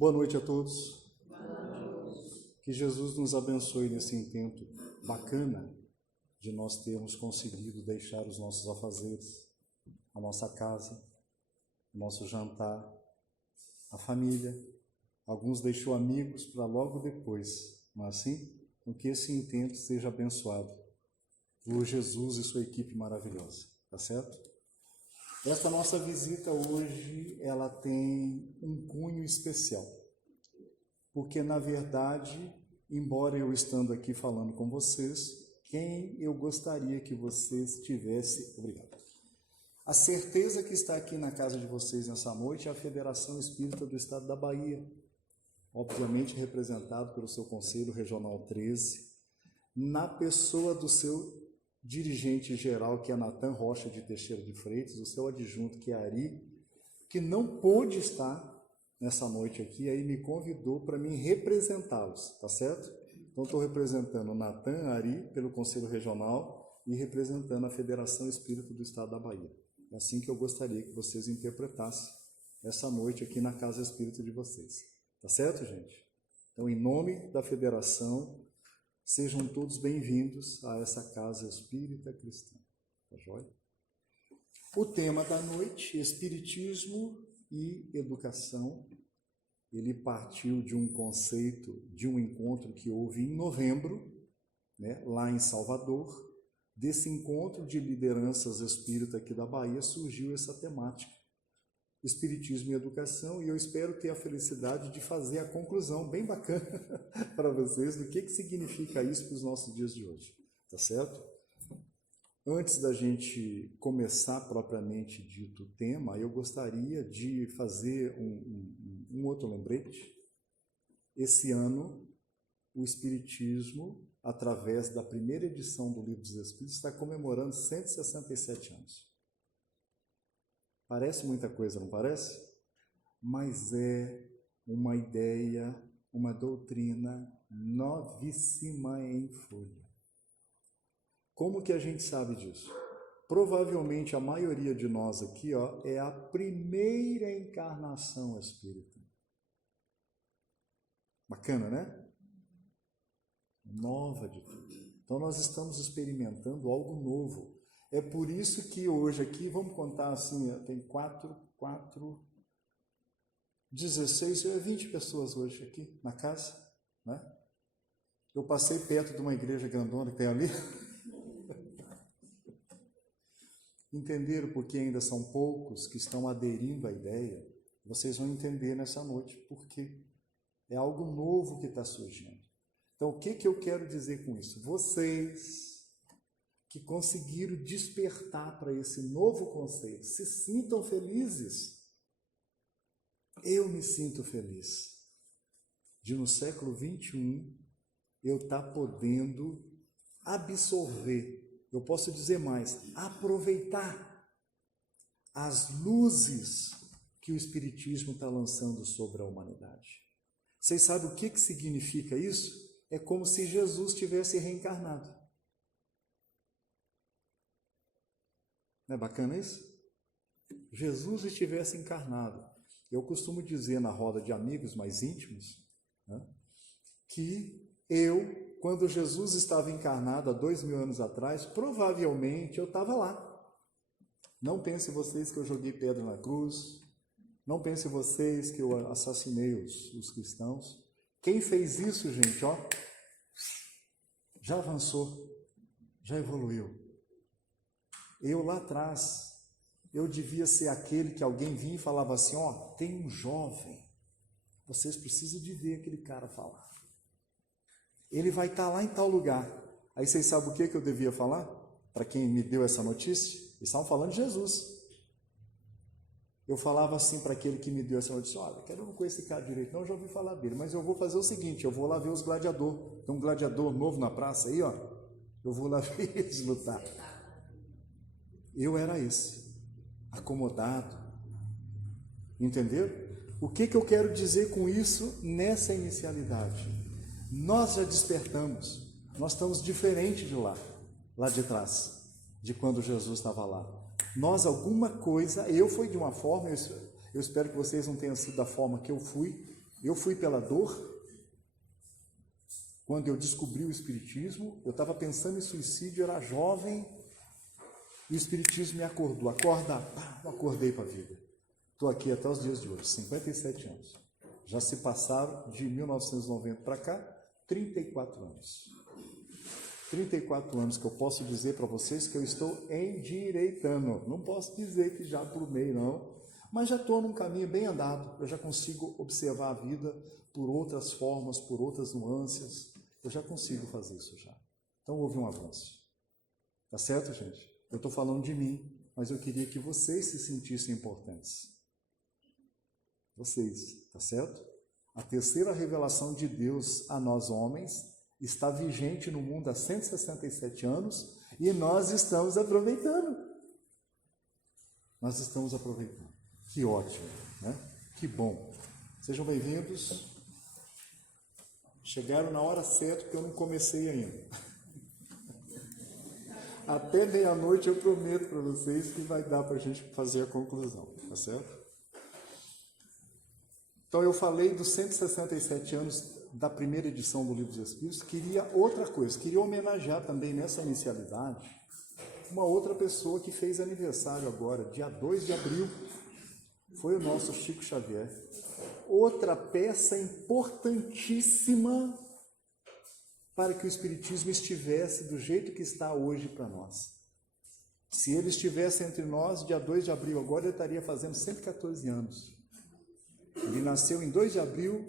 Boa noite a todos. Que Jesus nos abençoe nesse intento bacana de nós termos conseguido deixar os nossos afazeres, a nossa casa, o nosso jantar, a família. Alguns deixou amigos para logo depois, não é assim? Então que esse intento seja abençoado por Jesus e sua equipe maravilhosa, tá certo? Esta nossa visita hoje, ela tem um cunho especial, porque na verdade, embora eu estando aqui falando com vocês, quem eu gostaria que vocês tivessem, obrigado, a certeza que está aqui na casa de vocês nessa noite é a Federação Espírita do Estado da Bahia, obviamente representado pelo seu Conselho Regional 13, na pessoa do seu dirigente geral, que é Natan Rocha de Teixeira de Freitas, o seu adjunto, que é Ari, que não pôde estar nessa noite aqui, aí me convidou para mim representá-los, tá certo? Então estou representando o Natan, Ari, pelo Conselho Regional e representando a Federação Espírita do Estado da Bahia. É assim que eu gostaria que vocês interpretassem essa noite aqui na Casa Espírita de vocês. Tá certo, gente? Então, em nome da Federação, sejam todos bem-vindos a essa Casa Espírita Cristã. Tá joia? O tema da noite, Espiritismo e Educação, ele partiu de um conceito, de um encontro que houve em novembro, né, lá em Salvador. Desse encontro de lideranças espíritas aqui da Bahia surgiu essa temática, Espiritismo e Educação, e eu espero ter a felicidade de fazer a conclusão bem bacana para vocês do que significa isso para os nossos dias de hoje, tá certo? Antes da gente começar propriamente dito o tema, eu gostaria de fazer um outro lembrete. Esse ano, o Espiritismo, através da primeira edição do Livro dos Espíritos, está comemorando 167 anos. Parece muita coisa, não parece? Mas é uma ideia, uma doutrina novíssima em folha. Como que a gente sabe disso? Provavelmente a maioria de nós aqui, é a primeira encarnação espírita. Bacana, né? Nova de tudo. Então nós estamos experimentando algo novo. É por isso que hoje aqui, vamos contar assim, tem 16, 20 pessoas hoje aqui na casa, né? Eu passei perto de uma igreja grandona que tem ali. Entenderam porque ainda são poucos que estão aderindo à ideia? Vocês vão entender nessa noite por quê. É algo novo que está surgindo. Então, o que eu quero dizer com isso? Vocês que conseguiram despertar para esse novo conceito, se sintam felizes. Eu me sinto feliz de, no século XXI, eu estar podendo absorver, eu posso dizer mais, aproveitar as luzes que o Espiritismo está lançando sobre a humanidade. Vocês sabem o que significa isso? É como se Jesus tivesse reencarnado. Não é bacana isso? Jesus estivesse encarnado. Eu costumo dizer na roda de amigos mais íntimos, né, que quando Jesus estava encarnado há 2000 anos atrás, provavelmente eu estava lá. Não pensem vocês que eu joguei pedra na cruz, não pensem vocês que eu assassinei os cristãos. Quem fez isso, gente, já avançou, já evoluiu. Eu lá atrás, eu devia ser aquele que alguém vinha e falava assim, tem um jovem, vocês precisam de ver aquele cara falar. Ele vai estar lá em tal lugar. Aí vocês sabem o que eu devia falar? Para quem me deu essa notícia? Eles estavam falando de Jesus. Eu falava assim para aquele que me deu essa notícia, eu não conheço esse cara direito, não, já ouvi falar dele, mas eu vou fazer o seguinte, eu vou lá ver os gladiadores. Tem um gladiador novo na praça aí, eu vou lá ver eles lutar. Eu era esse, acomodado. Entenderam? O que eu quero dizer com isso nessa inicialidade? Nós já despertamos, nós estamos diferentes de lá de trás, de quando Jesus estava lá. Nós, alguma coisa, eu fui de uma forma, eu espero que vocês não tenham sido da forma que eu fui, Eu fui pela dor. Quando eu descobri o Espiritismo, eu estava pensando em suicídio, eu era jovem, e o Espiritismo me acordou. Acorda, eu acordei para a vida. Estou aqui até os dias de hoje, 57 anos. Já se passaram, de 1990 para cá, 34 anos. 34 anos que eu posso dizer para vocês que eu estou endireitando. Não posso dizer que já por meio, não. Mas já estou num caminho bem andado. Eu já consigo observar a vida por outras formas, por outras nuances. Eu já consigo fazer isso já. Então houve um avanço. Tá certo, gente? Eu estou falando de mim, mas eu queria que vocês se sentissem importantes. Vocês, tá certo? A terceira revelação de Deus a nós homens está vigente no mundo há 167 anos e nós estamos aproveitando. Nós estamos aproveitando. Que ótimo, né? Que bom. Sejam bem-vindos. Chegaram na hora certa, porque eu não comecei ainda. Até meia-noite eu prometo para vocês que vai dar para a gente fazer a conclusão, tá certo? Então eu falei dos 167 anos da primeira edição do Livro dos Espíritos, queria outra coisa, queria homenagear também nessa inicialidade uma outra pessoa que fez aniversário agora, dia 2 de abril, foi o nosso Chico Xavier. Outra peça importantíssima para que o Espiritismo estivesse do jeito que está hoje para nós. Se ele estivesse entre nós, dia 2 de abril agora, ele estaria fazendo 114 anos. Ele nasceu em 2 de abril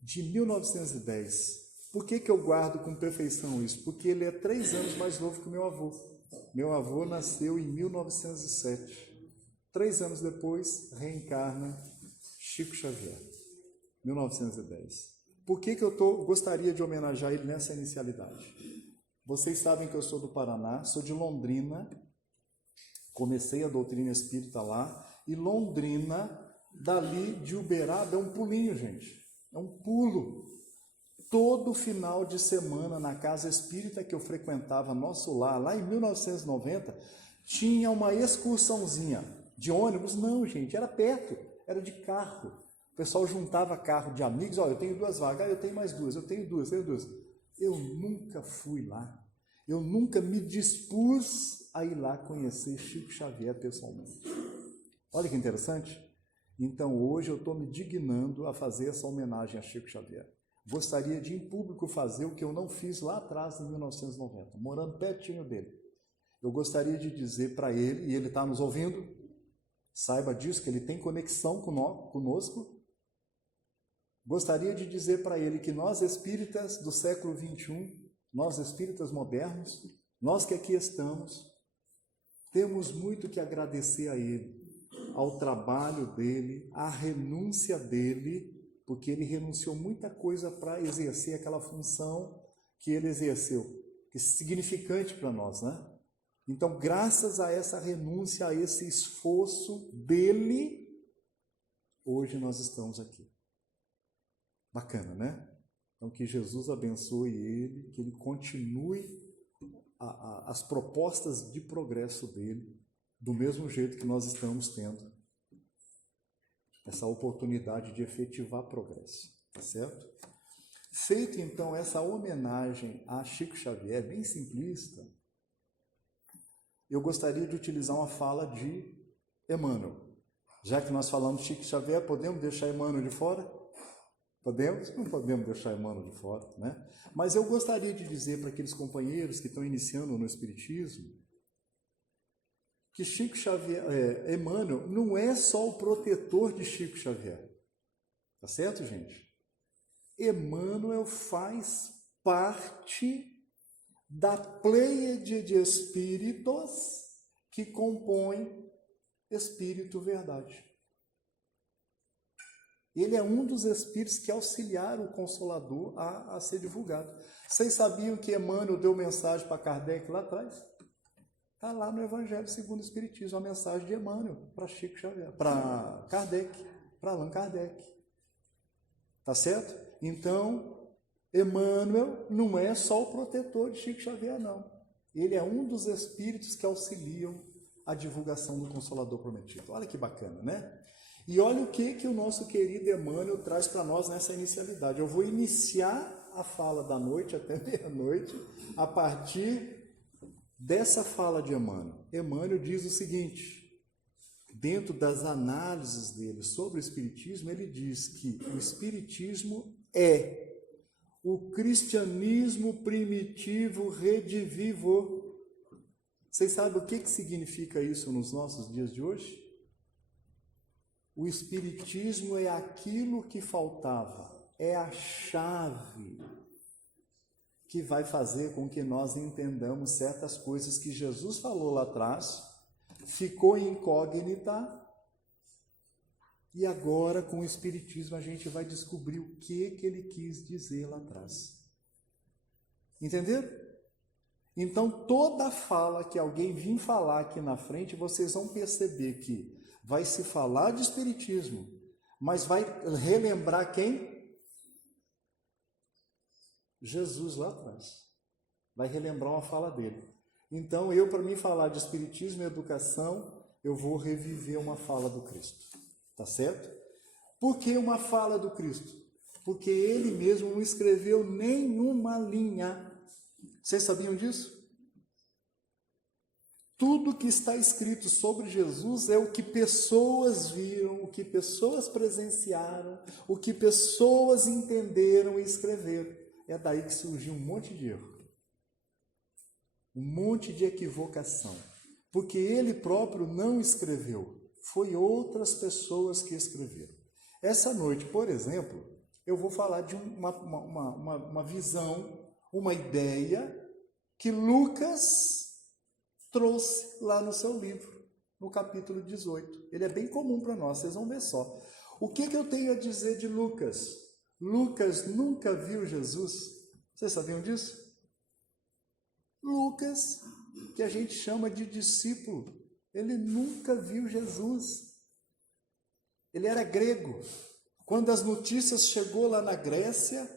de 1910. Por que eu guardo com perfeição isso? Porque ele é 3 anos mais novo que o meu avô. Meu avô nasceu em 1907. 3 anos depois, reencarna Chico Xavier, 1910. Por que eu gostaria de homenagear ele nessa inicialidade? Vocês sabem que eu sou do Paraná, sou de Londrina, comecei a doutrina espírita lá, e Londrina, dali de Uberaba, é um pulinho, gente, é um pulo. Todo final de semana, na casa espírita que eu frequentava, nosso lar, lá em 1990, tinha uma excursãozinha de ônibus. Não, gente, era perto, era de carro. O pessoal juntava carro de amigos, olha, eu tenho 2 vagas, eu tenho mais 2, eu tenho 2, eu tenho 2. Eu nunca fui lá, eu nunca me dispus a ir lá conhecer Chico Xavier pessoalmente. Olha que interessante. Então hoje eu estou me dignando a fazer essa homenagem a Chico Xavier. Gostaria de em público fazer o que eu não fiz lá atrás em 1990, morando pertinho dele. Eu gostaria de dizer para ele, e ele está nos ouvindo, saiba disso, que ele tem conexão conosco. Gostaria de dizer para ele que nós espíritas do século XXI, nós espíritas modernos, nós que aqui estamos, temos muito que agradecer a ele, ao trabalho dele, à renúncia dele, porque ele renunciou muita coisa para exercer aquela função que ele exerceu, que é significante para nós, né? Então, graças a essa renúncia, a esse esforço dele, hoje nós estamos aqui. Bacana, né? Então, que Jesus abençoe ele, que ele continue as propostas de progresso dele, do mesmo jeito que nós estamos tendo essa oportunidade de efetivar progresso, tá certo? Feito, então, essa homenagem a Chico Xavier, bem simplista, eu gostaria de utilizar uma fala de Emmanuel. Já que nós falamos de Chico Xavier, podemos deixar Emmanuel de fora? Podemos? Não podemos deixar Emmanuel de fora, né? Mas eu gostaria de dizer para aqueles companheiros que estão iniciando no Espiritismo, que Chico Xavier, Emmanuel, não é só o protetor de Chico Xavier. Tá certo, gente? Emmanuel faz parte da pleiade de espíritos que compõem Espírito Verdade. Ele é um dos espíritos que auxiliaram o Consolador a ser divulgado. Vocês sabiam que Emmanuel deu mensagem para Kardec lá atrás? Está lá no Evangelho segundo o Espiritismo, a mensagem de Emmanuel para Chico Xavier, para Kardec, para Allan Kardec. Tá certo? Então, Emmanuel não é só o protetor de Chico Xavier, não. Ele é um dos espíritos que auxiliam a divulgação do Consolador Prometido. Olha que bacana, né? E olha o que o nosso querido Emmanuel traz para nós nessa inicialidade. Eu vou iniciar a fala da noite até meia-noite a partir dessa fala de Emmanuel. Emmanuel diz o seguinte, dentro das análises dele sobre o Espiritismo, ele diz que o Espiritismo é o cristianismo primitivo redivivo. Vocês sabem o que significa isso nos nossos dias de hoje? O Espiritismo é aquilo que faltava, é a chave que vai fazer com que nós entendamos certas coisas que Jesus falou lá atrás, ficou incógnita, e agora com o Espiritismo a gente vai descobrir o que ele quis dizer lá atrás. Entenderam? Então toda fala que alguém vir falar aqui na frente, vocês vão perceber que vai se falar de Espiritismo, mas vai relembrar quem? Jesus lá atrás. Vai relembrar uma fala dele. Então, para mim falar de Espiritismo e educação, eu vou reviver uma fala do Cristo. Tá certo? Por que uma fala do Cristo? Porque ele mesmo não escreveu nenhuma linha. Vocês sabiam disso? Tudo que está escrito sobre Jesus é o que pessoas viram, o que pessoas presenciaram, o que pessoas entenderam e escreveram. É daí que surgiu um monte de erro, um monte de equivocação, porque ele próprio não escreveu, foi outras pessoas que escreveram. Essa noite, por exemplo, eu vou falar de uma visão, uma ideia que Lucas trouxe lá no seu livro, no capítulo 18. Ele é bem comum para nós, vocês vão ver só. O que eu tenho a dizer de Lucas? Lucas nunca viu Jesus. Vocês sabiam disso? Lucas, que a gente chama de discípulo, ele nunca viu Jesus. Ele era grego. Quando as notícias chegou lá na Grécia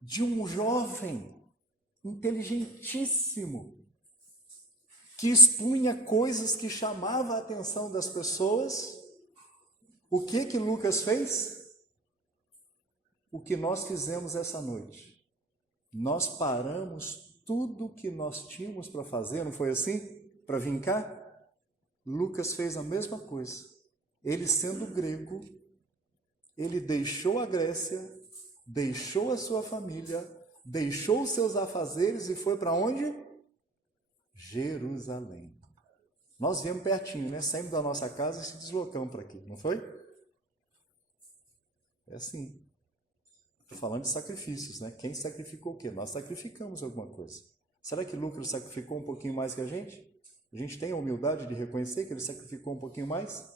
de um jovem inteligentíssimo, que expunha coisas que chamavam a atenção das pessoas, o que Lucas fez? O que nós fizemos essa noite. Nós paramos tudo o que nós tínhamos para fazer, não foi assim? Para vir cá? Lucas fez a mesma coisa. Ele sendo grego, ele deixou a Grécia, deixou a sua família, deixou os seus afazeres e foi para onde? Jerusalém. Nós viemos pertinho, né? Saímos da nossa casa e se deslocamos para aqui, não foi? É assim. Estou falando de sacrifícios, né? Quem sacrificou o quê? Nós sacrificamos alguma coisa. Será que Lucas sacrificou um pouquinho mais que a gente? A gente tem a humildade de reconhecer que ele sacrificou um pouquinho mais?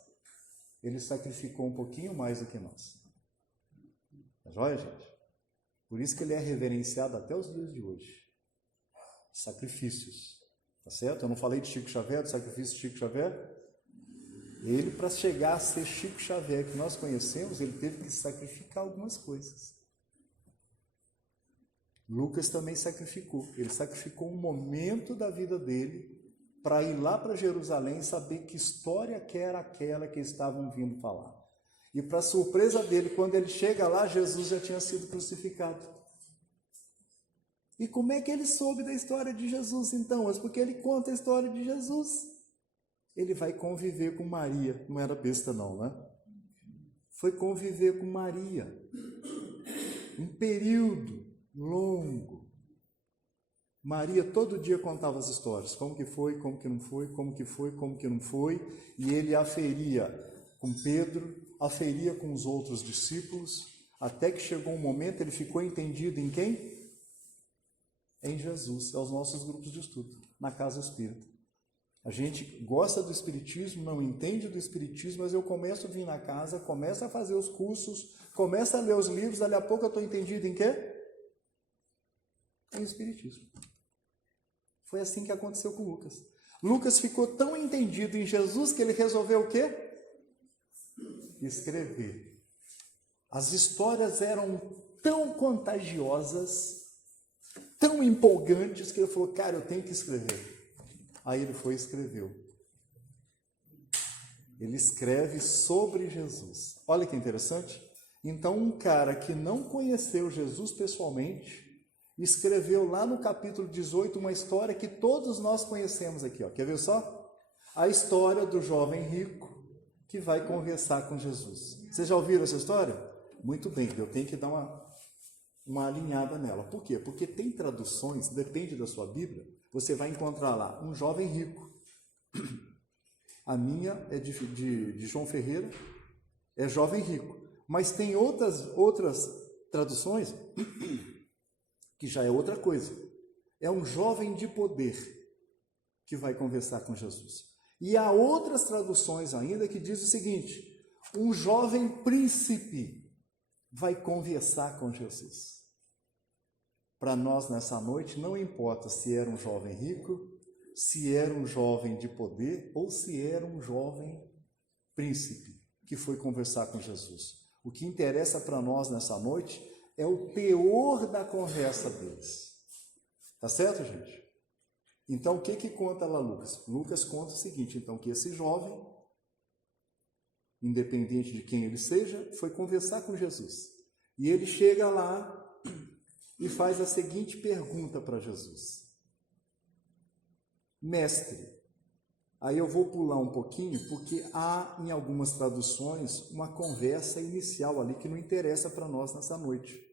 Ele sacrificou um pouquinho mais do que nós. Tá joia, gente? Por isso que ele é reverenciado até os dias de hoje. Sacrifícios. Tá certo? Eu não falei de Chico Xavier, do sacrifício de Chico Xavier. Ele, para chegar a ser Chico Xavier que nós conhecemos, ele teve que sacrificar algumas coisas. Lucas também sacrificou. Ele sacrificou um momento da vida dele para ir lá para Jerusalém e saber que história que era aquela que estavam vindo falar. E para surpresa dele, quando ele chega lá, Jesus já tinha sido crucificado. E como é que ele soube da história de Jesus então? Mas porque ele conta a história de Jesus. Ele vai conviver com Maria. Não era besta não, né? Foi conviver com Maria. Um período longo. Maria todo dia contava as histórias. Como que foi, como que não foi, como que foi, como que não foi. E ele aferia com Pedro, aferia com os outros discípulos, até que chegou um momento, ele ficou entendido em quem? Em Jesus, aos nossos grupos de estudo, na Casa Espírita. A gente gosta do Espiritismo, não entende do Espiritismo, mas eu começo a vir na casa, começo a fazer os cursos, começo a ler os livros, dali a pouco eu estou entendido em quê? Em Espiritismo. Foi assim que aconteceu com Lucas. Lucas ficou tão entendido em Jesus que ele resolveu o quê? Escrever. As histórias eram tão contagiosas, tão empolgantes, que ele falou, cara, eu tenho que escrever. Aí ele foi e escreveu. Ele escreve sobre Jesus. Olha que interessante. Então, um cara que não conheceu Jesus pessoalmente, escreveu lá no capítulo 18 uma história que todos nós conhecemos aqui. Ó. Quer ver só? A história do jovem rico que vai conversar com Jesus. Vocês já ouviram essa história? Muito bem, eu tenho que dar uma alinhada nela. Por quê? Porque tem traduções, depende da sua Bíblia, você vai encontrar lá um jovem rico. A minha é de João Ferreira, é jovem rico. Mas tem outras traduções que já é outra coisa. É um jovem de poder que vai conversar com Jesus. E há outras traduções ainda que diz o seguinte: um jovem príncipe vai conversar com Jesus. Para nós nessa noite não importa se era um jovem rico, se era um jovem de poder ou se era um jovem príncipe que foi conversar com Jesus. O que interessa para nós nessa noite é o teor da conversa deles. Tá certo, gente? Então, o que conta lá Lucas? Lucas conta o seguinte, então, que esse jovem, independente de quem ele seja, foi conversar com Jesus. E ele chega lá e faz a seguinte pergunta para Jesus: Mestre, aí eu vou pular um pouquinho, porque há em algumas traduções uma conversa inicial ali que não interessa para nós nessa noite.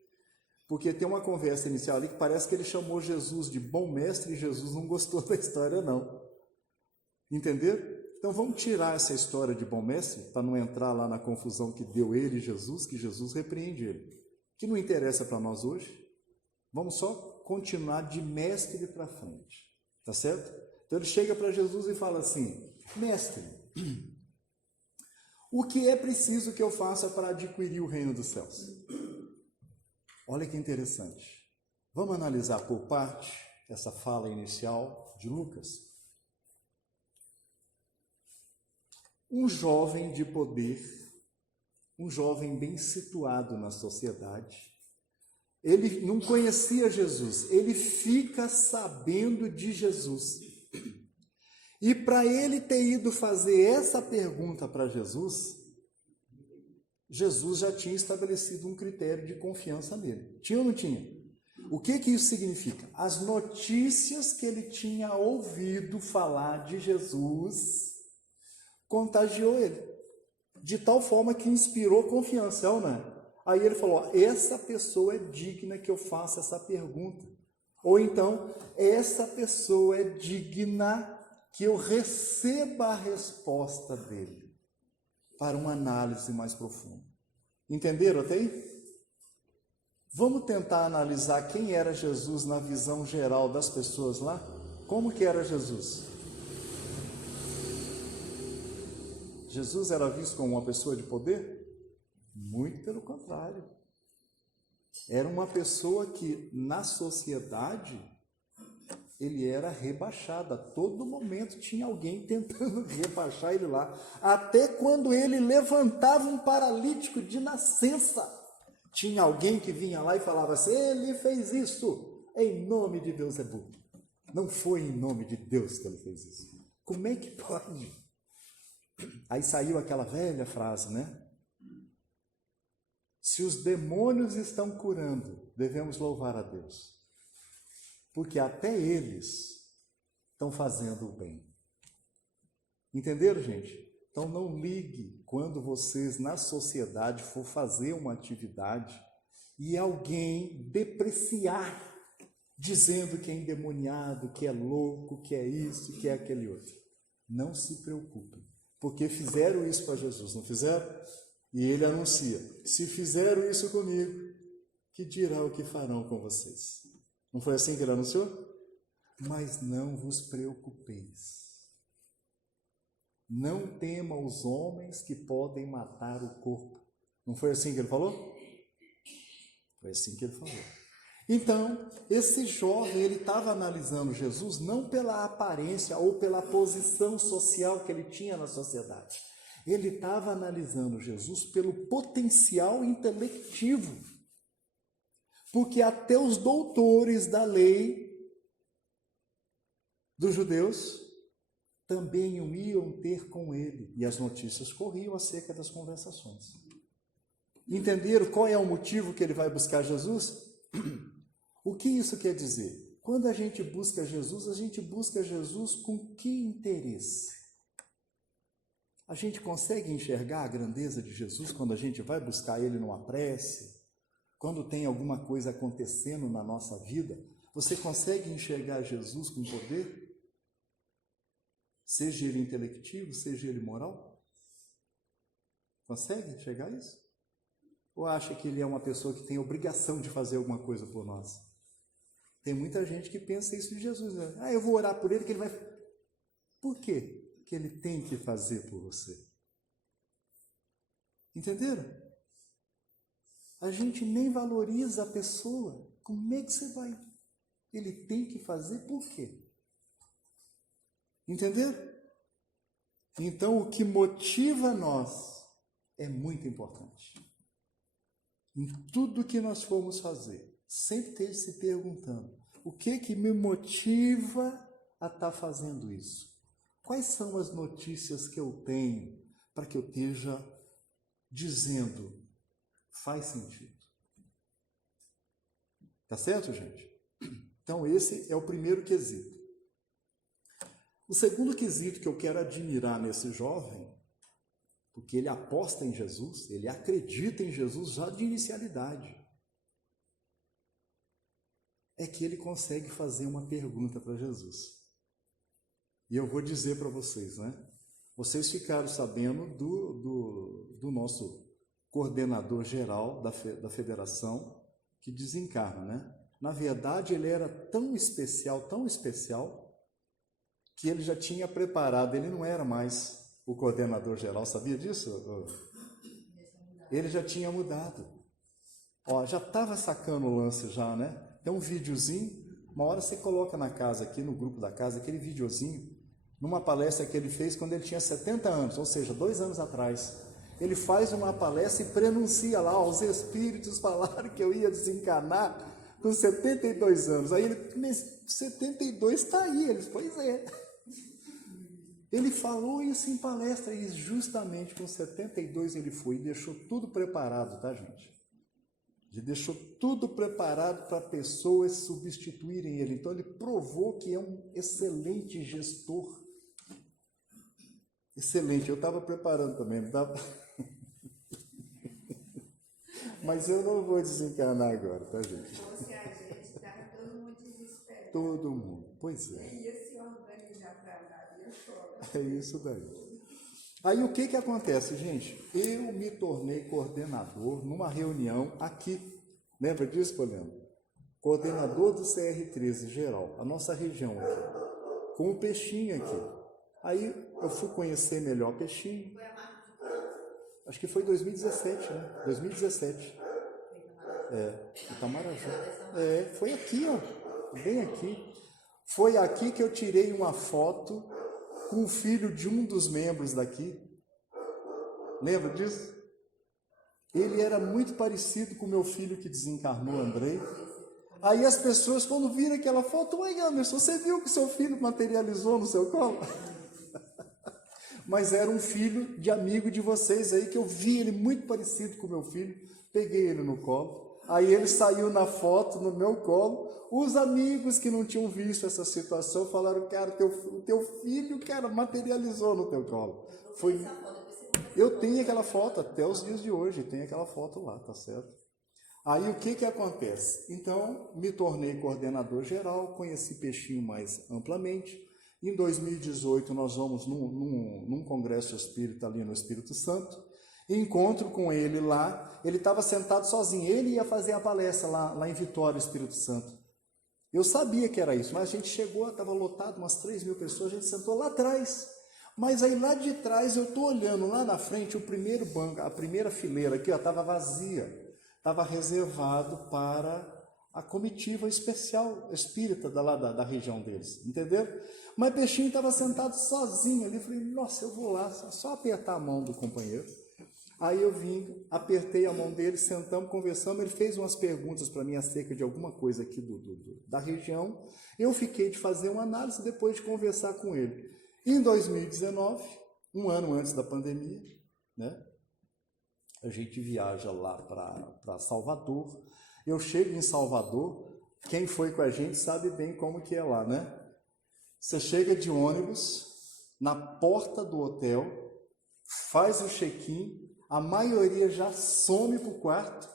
Porque tem uma conversa inicial ali que parece que ele chamou Jesus de bom mestre e Jesus não gostou da história, não. Entenderam? Então vamos tirar essa história de bom mestre, para não entrar lá na confusão que deu ele e Jesus, que Jesus repreende ele. Que não interessa para nós hoje. Vamos só continuar de mestre para frente. Tá certo? Então ele chega para Jesus e fala assim: Mestre, o que é preciso que eu faça para adquirir o reino dos céus? Olha que interessante. Vamos analisar por parte essa fala inicial de Lucas. Um jovem de poder, um jovem bem situado na sociedade, ele não conhecia Jesus, ele fica sabendo de Jesus. E para ele ter ido fazer essa pergunta para Jesus, Jesus já tinha estabelecido um critério de confiança nele. Tinha ou não tinha? O que isso significa? As notícias que ele tinha ouvido falar de Jesus contagiou ele, de tal forma que inspirou confiança, não é? Aí ele falou: essa pessoa é digna que eu faça essa pergunta. Ou então, essa pessoa é digna que eu receba a resposta dele para uma análise mais profunda. Entenderam até aí? Vamos tentar analisar quem era Jesus na visão geral das pessoas lá? Como que era Jesus? Jesus era visto como uma pessoa de poder? Muito pelo contrário. Era uma pessoa que, na sociedade, ele era rebaixado. A todo momento tinha alguém tentando rebaixar ele lá. Até quando ele levantava um paralítico de nascença, tinha alguém que vinha lá e falava assim: ele fez isso em nome de Beelzebub. Não foi em nome de Deus que ele fez isso. Como é que pode? Aí saiu aquela velha frase, né? Se os demônios estão curando, devemos louvar a Deus, porque até eles estão fazendo o bem. Entenderam, gente? Então não ligue quando vocês na sociedade for fazer uma atividade e alguém depreciar, dizendo que é endemoniado, que é louco, que é isso, que é aquele outro. Não se preocupem, porque fizeram isso para Jesus, não fizeram? E ele anuncia: se fizeram isso comigo, que dirá o que farão com vocês? Não foi assim que ele anunciou? Mas não vos preocupeis. Não tema os homens que podem matar o corpo. Não foi assim que ele falou? Foi assim que ele falou. Então, esse jovem, ele estava analisando Jesus não pela aparência ou pela posição social que ele tinha na sociedade. Ele estava analisando Jesus pelo potencial intelectivo. Porque até os doutores da lei dos judeus também o iam ter com ele. E as notícias corriam acerca das conversações. Entenderam qual é o motivo que ele vai buscar Jesus? O que isso quer dizer? Quando a gente busca Jesus com que interesse? A gente consegue enxergar a grandeza de Jesus quando a gente vai buscar Ele numa prece? Quando tem alguma coisa acontecendo na nossa vida? Você consegue enxergar Jesus com poder? Seja ele intelectivo, seja ele moral? Consegue enxergar isso? Ou acha que ele é uma pessoa que tem obrigação de fazer alguma coisa por nós? Tem muita gente que pensa isso de Jesus, né? Eu vou orar por ele que ele vai... Por quê que ele tem que fazer por você? Entenderam? A gente nem valoriza a pessoa. Como é que você vai? Ele tem que fazer por quê? Entenderam? Então, o que motiva nós é muito importante. Em tudo que nós formos fazer, sempre esteja se perguntando, o que me motiva a estar fazendo isso? Quais são as notícias que eu tenho para que eu esteja dizendo, faz sentido? Tá certo, gente? Então, esse é o primeiro quesito. O segundo quesito que eu quero admirar nesse jovem, porque ele aposta em Jesus, ele acredita em Jesus já de inicialidade, é que ele consegue fazer uma pergunta para Jesus. E eu vou dizer para vocês, né? Vocês ficaram sabendo do nosso coordenador geral da federação, que desencarna, né? Na verdade, ele era tão especial, que ele já tinha preparado, ele não era mais o coordenador geral, sabia disso? Ele já tinha mudado. Ó, já estava sacando o lance já, né? Tem um videozinho, uma hora você coloca na casa aqui, no grupo da casa, aquele videozinho, numa palestra que ele fez quando ele tinha 70 anos, ou seja, 2 anos atrás. Ele faz uma palestra e prenuncia lá, ó, os espíritos falaram que eu ia desencarnar com 72 anos. Aí ele, 72 está aí, ele, pois é. Ele falou isso em palestra e justamente com 72 ele foi e deixou tudo preparado, tá, gente? Ele deixou tudo preparado para pessoas substituírem ele. Então ele provou que é um excelente gestor. Excelente, eu estava preparando também, não estava? Mas eu não vou desencarnar agora, tá, gente? Se fosse a gente, estava todo mundo desesperado. Todo mundo, pois é. E esse organizar atrasaria fora. É isso daí. Aí o que acontece, gente? Eu me tornei coordenador numa reunião aqui. Lembra disso, Poliano? Coordenador do CR13 geral, a nossa região aqui. Com o Peixinho aqui. Aí eu fui conhecer melhor o Peixinho. Acho que foi 2017, né? 2017. Itamaraju. Foi aqui, ó. Bem aqui. Foi aqui que eu tirei uma foto com o filho de um dos membros daqui. Lembra disso? Ele era muito parecido com o meu filho que desencarnou, Andrei. Aí as pessoas, quando viram aquela foto, oi, Anderson, você viu que seu filho materializou no seu colo? Mas era um filho de amigo de vocês aí, que eu vi ele muito parecido com o meu filho, peguei ele no colo. Aí ele saiu na foto, no meu colo. Os amigos que não tinham visto essa situação falaram, cara, teu filho, cara, materializou no teu colo. Foi... Eu tenho aquela foto, até os dias de hoje, tem aquela foto lá, tá certo? Aí o que acontece? Então, me tornei coordenador geral, conheci Peixinho mais amplamente. Em 2018, nós vamos num congresso espírita ali no Espírito Santo. Encontro com ele lá, ele estava sentado sozinho, ele ia fazer a palestra lá em Vitória, Espírito Santo. Eu sabia que era isso, mas a gente chegou, estava lotado, umas 3.000 pessoas, a gente sentou lá atrás. Mas aí lá de trás, eu estou olhando lá na frente, o primeiro banco, a primeira fileira aqui, estava vazia. Estava reservado para a comitiva especial espírita da região deles, entenderam? Mas Peixinho estava sentado sozinho ali, falei, nossa, eu vou lá, só apertar a mão do companheiro. Aí eu vim, apertei a mão dele, sentamos, conversamos, ele fez umas perguntas para mim acerca de alguma coisa aqui da região. Eu fiquei de fazer uma análise depois de conversar com ele. Em 2019, um ano antes da pandemia, né, a gente viaja lá para Salvador. Eu chego em Salvador, quem foi com a gente sabe bem como que é lá, né? Você chega de ônibus, na porta do hotel, faz o check-in, a maioria já some para o quarto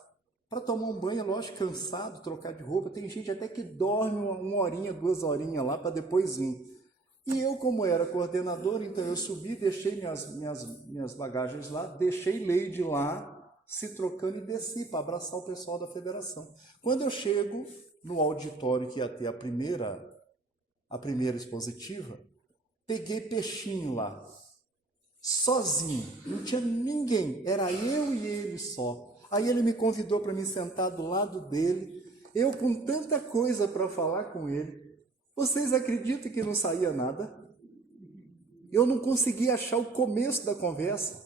para tomar um banho, lógico, cansado, trocar de roupa. Tem gente até que dorme uma horinha, 2 horinhas lá para depois vir. E eu, como era coordenador, então eu subi, deixei minhas bagagens lá, deixei Leide lá, se trocando e desci para abraçar o pessoal da federação. Quando eu chego no auditório que ia ter a primeira expositiva, peguei Peixinho lá, sozinho, não tinha ninguém, era eu e ele só. Aí ele me convidou para me sentar do lado dele, eu com tanta coisa para falar com ele. Vocês acreditam que não saía nada? Eu não conseguia achar o começo da conversa.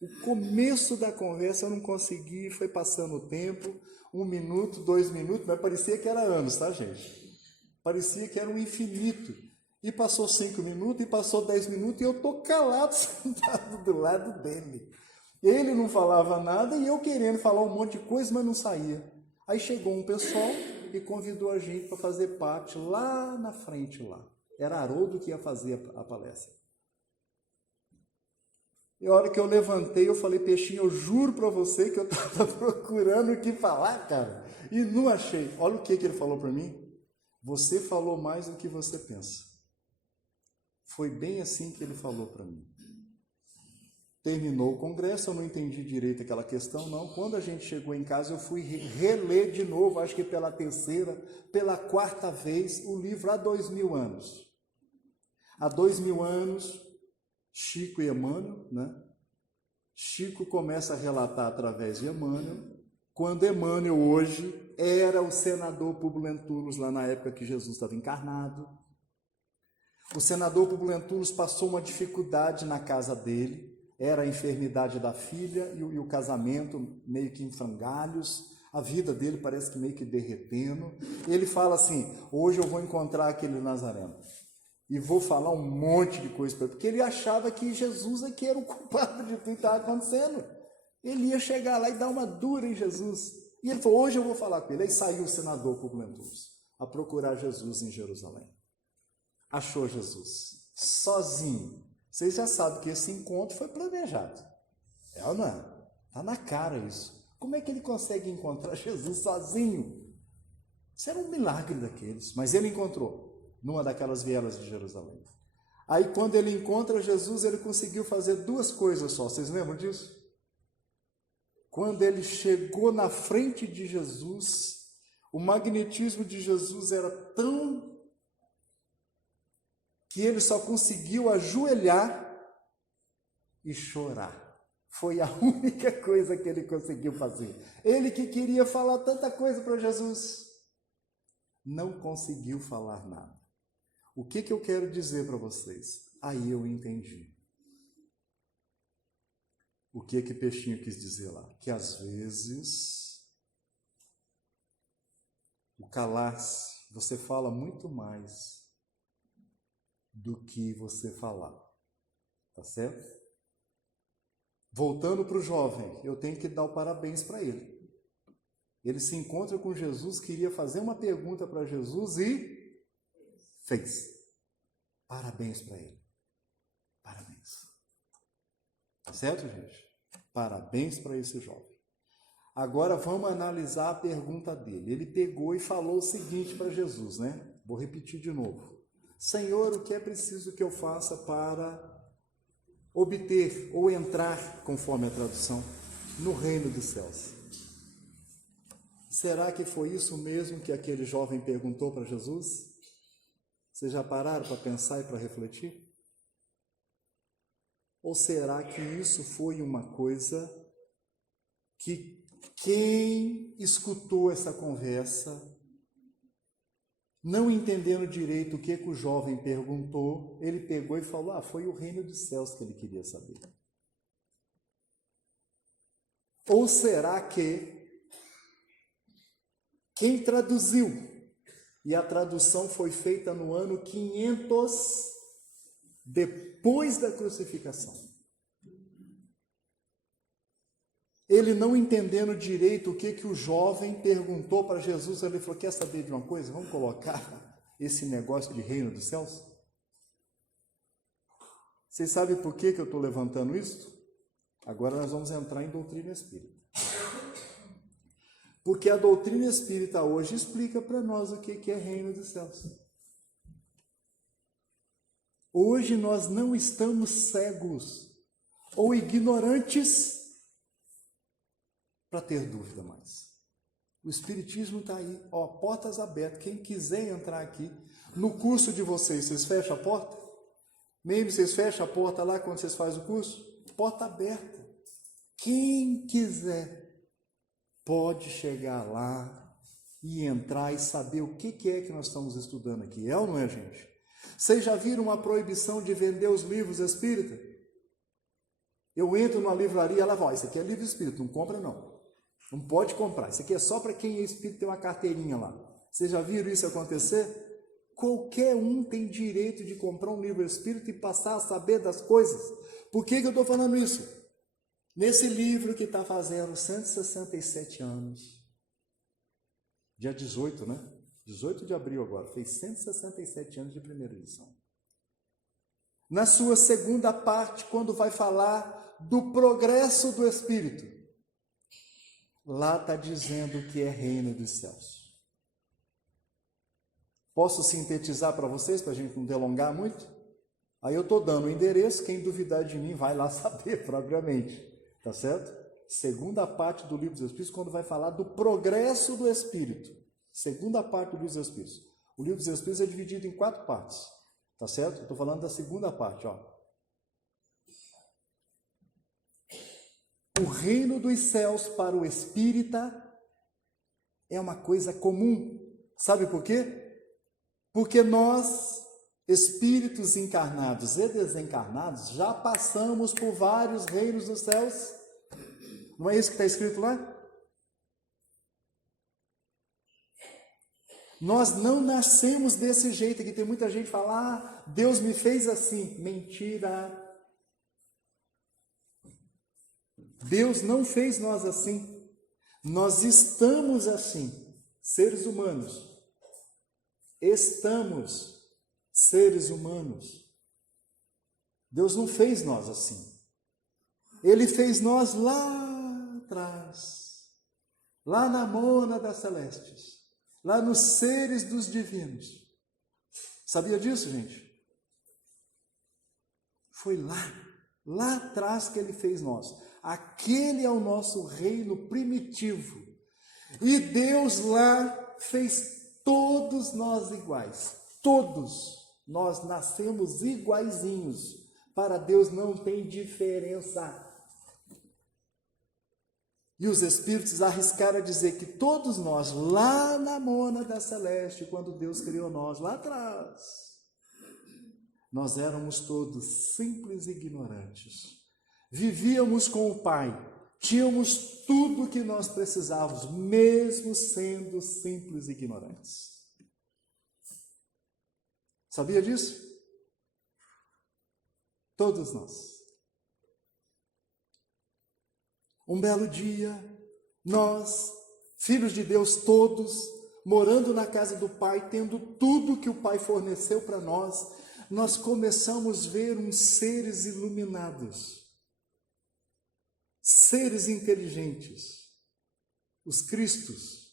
O começo da conversa eu não consegui, foi passando o tempo, 1 minuto, 2 minutos, mas parecia que era anos, tá, gente? Parecia que era um infinito. E passou 5 minutos, e passou 10 minutos, e eu estou calado, sentado do lado dele. Ele não falava nada, e eu querendo falar um monte de coisa, mas não saía. Aí chegou um pessoal e convidou a gente para fazer parte lá na frente lá. Era Haroldo que ia fazer a palestra. E a hora que eu levantei, eu falei, Peixinho, eu juro para você que eu estava procurando o que falar, cara, e não achei. Olha o que ele falou para mim. Você falou mais do que você pensa. Foi bem assim que ele falou para mim. Terminou o congresso, eu não entendi direito aquela questão, não. Quando a gente chegou em casa, eu fui reler de novo, acho que pela 3ª, pela 4ª vez, o livro Há 2000 anos. Há 2000 anos, Chico e Emmanuel, né? Chico começa a relatar através de Emmanuel, quando Emmanuel hoje era o senador Publio Lentulus, lá na época que Jesus estava encarnado. O senador Publio Lentulus passou uma dificuldade na casa dele, era a enfermidade da filha e o casamento meio que em frangalhos, a vida dele parece que meio que derretendo. Ele fala assim, hoje eu vou encontrar aquele Nazareno e vou falar um monte de coisa para ele, porque ele achava que Jesus é que era o culpado de tudo que estava acontecendo. Ele ia chegar lá e dar uma dura em Jesus. E ele falou, hoje eu vou falar com ele. Aí saiu o senador Publio Lentulus a procurar Jesus em Jerusalém. Achou Jesus, sozinho. Vocês já sabem que esse encontro foi planejado. É ou não é? Está na cara isso. Como é que ele consegue encontrar Jesus sozinho? Isso era um milagre daqueles. Mas ele encontrou numa daquelas vielas de Jerusalém. Aí quando ele encontra Jesus, ele conseguiu fazer 2 coisas só. Vocês lembram disso? Quando ele chegou na frente de Jesus, o magnetismo de Jesus era tão que ele só conseguiu ajoelhar e chorar. Foi a única coisa que ele conseguiu fazer. Ele que queria falar tanta coisa para Jesus, não conseguiu falar nada. O que eu quero dizer para vocês? Aí eu entendi. O que Peixinho quis dizer lá? Que às vezes o calar-se, você fala muito mais do que você falar, tá certo? Voltando para o jovem, eu tenho que dar o parabéns para ele. Ele se encontra com Jesus, queria fazer uma pergunta para Jesus e fez. Parabéns para ele. Parabéns. Tá certo, gente? Parabéns para esse jovem. Agora vamos analisar a pergunta dele. Ele pegou e falou o seguinte para Jesus, né? Vou repetir de novo. Senhor, o que é preciso que eu faça para obter ou entrar, conforme a tradução, no reino dos céus? Será que foi isso mesmo que aquele jovem perguntou para Jesus? Vocês já pararam para pensar e para refletir? Ou será que isso foi uma coisa que quem escutou essa conversa, não entendendo direito o que o jovem perguntou, ele pegou e falou, foi o reino dos céus que ele queria saber. Ou será que quem traduziu, e a tradução foi feita no ano 500 depois da crucificação. Ele não entendendo direito o que o jovem perguntou para Jesus, ele falou, quer saber de uma coisa? Vamos colocar esse negócio de reino dos céus? Vocês sabem por que eu estou levantando isso? Agora nós vamos entrar em doutrina espírita. Porque a doutrina espírita hoje explica para nós o que é reino dos céus. Hoje nós não estamos cegos ou ignorantes para ter dúvida mais. O Espiritismo está aí, ó, portas abertas. Quem quiser entrar aqui, no curso de vocês fecham a porta? Mesmo vocês fecham a porta lá quando vocês fazem o curso? Porta aberta. Quem quiser pode chegar lá e entrar e saber o que é que nós estamos estudando aqui. É ou não é, gente? Vocês já viram uma proibição de vender os livros espíritas? Eu entro numa livraria, ela fala, isso aqui é livro espírita, não compra não. Não pode comprar, isso aqui é só para quem é espírita, tem uma carteirinha lá. Vocês já viram isso acontecer? Qualquer um tem direito de comprar um livro espírita e passar a saber das coisas. Por que eu estou falando isso? Nesse livro que está fazendo 167 anos, dia 18, né? 18 de abril agora, fez 167 anos de primeira edição. Na sua segunda parte, quando vai falar do progresso do Espírito, lá está dizendo que é reino dos céus. Posso sintetizar para vocês, para a gente não delongar muito? Aí eu estou dando o endereço, quem duvidar de mim vai lá saber propriamente, tá certo? Segunda parte do livro dos Espíritos, quando vai falar do progresso do Espírito. Segunda parte do livro dos Espíritos. O livro dos Espíritos é dividido em 4 partes, tá certo? Eu estou falando da segunda parte, ó. O reino dos céus para o espírita é uma coisa comum. Sabe por quê? Porque nós, espíritos encarnados e desencarnados, já passamos por vários reinos dos céus. Não é isso que está escrito lá? Nós não nascemos desse jeito aqui. Tem muita gente que fala, Deus me fez assim. Mentira. Deus não fez nós assim. Nós estamos assim, seres humanos. Estamos seres humanos. Deus não fez nós assim. Ele fez nós lá atrás, lá na mona das celestes, lá nos seres dos divinos. Sabia disso, gente? Foi lá atrás que ele fez nós. Aquele é o nosso reino primitivo. E Deus lá fez todos nós iguais. Todos nós nascemos iguaizinhos. Para Deus não tem diferença. E os Espíritos arriscaram a dizer que todos nós, lá na mona da celeste, quando Deus criou nós, lá atrás, nós éramos todos simples e ignorantes. Vivíamos com o Pai, tínhamos tudo o que nós precisávamos, mesmo sendo simples e ignorantes. Sabia disso? Todos nós. Um belo dia, nós, filhos de Deus todos, morando na casa do Pai, tendo tudo que o Pai forneceu para nós começamos a ver uns seres iluminados, seres inteligentes, os Cristos,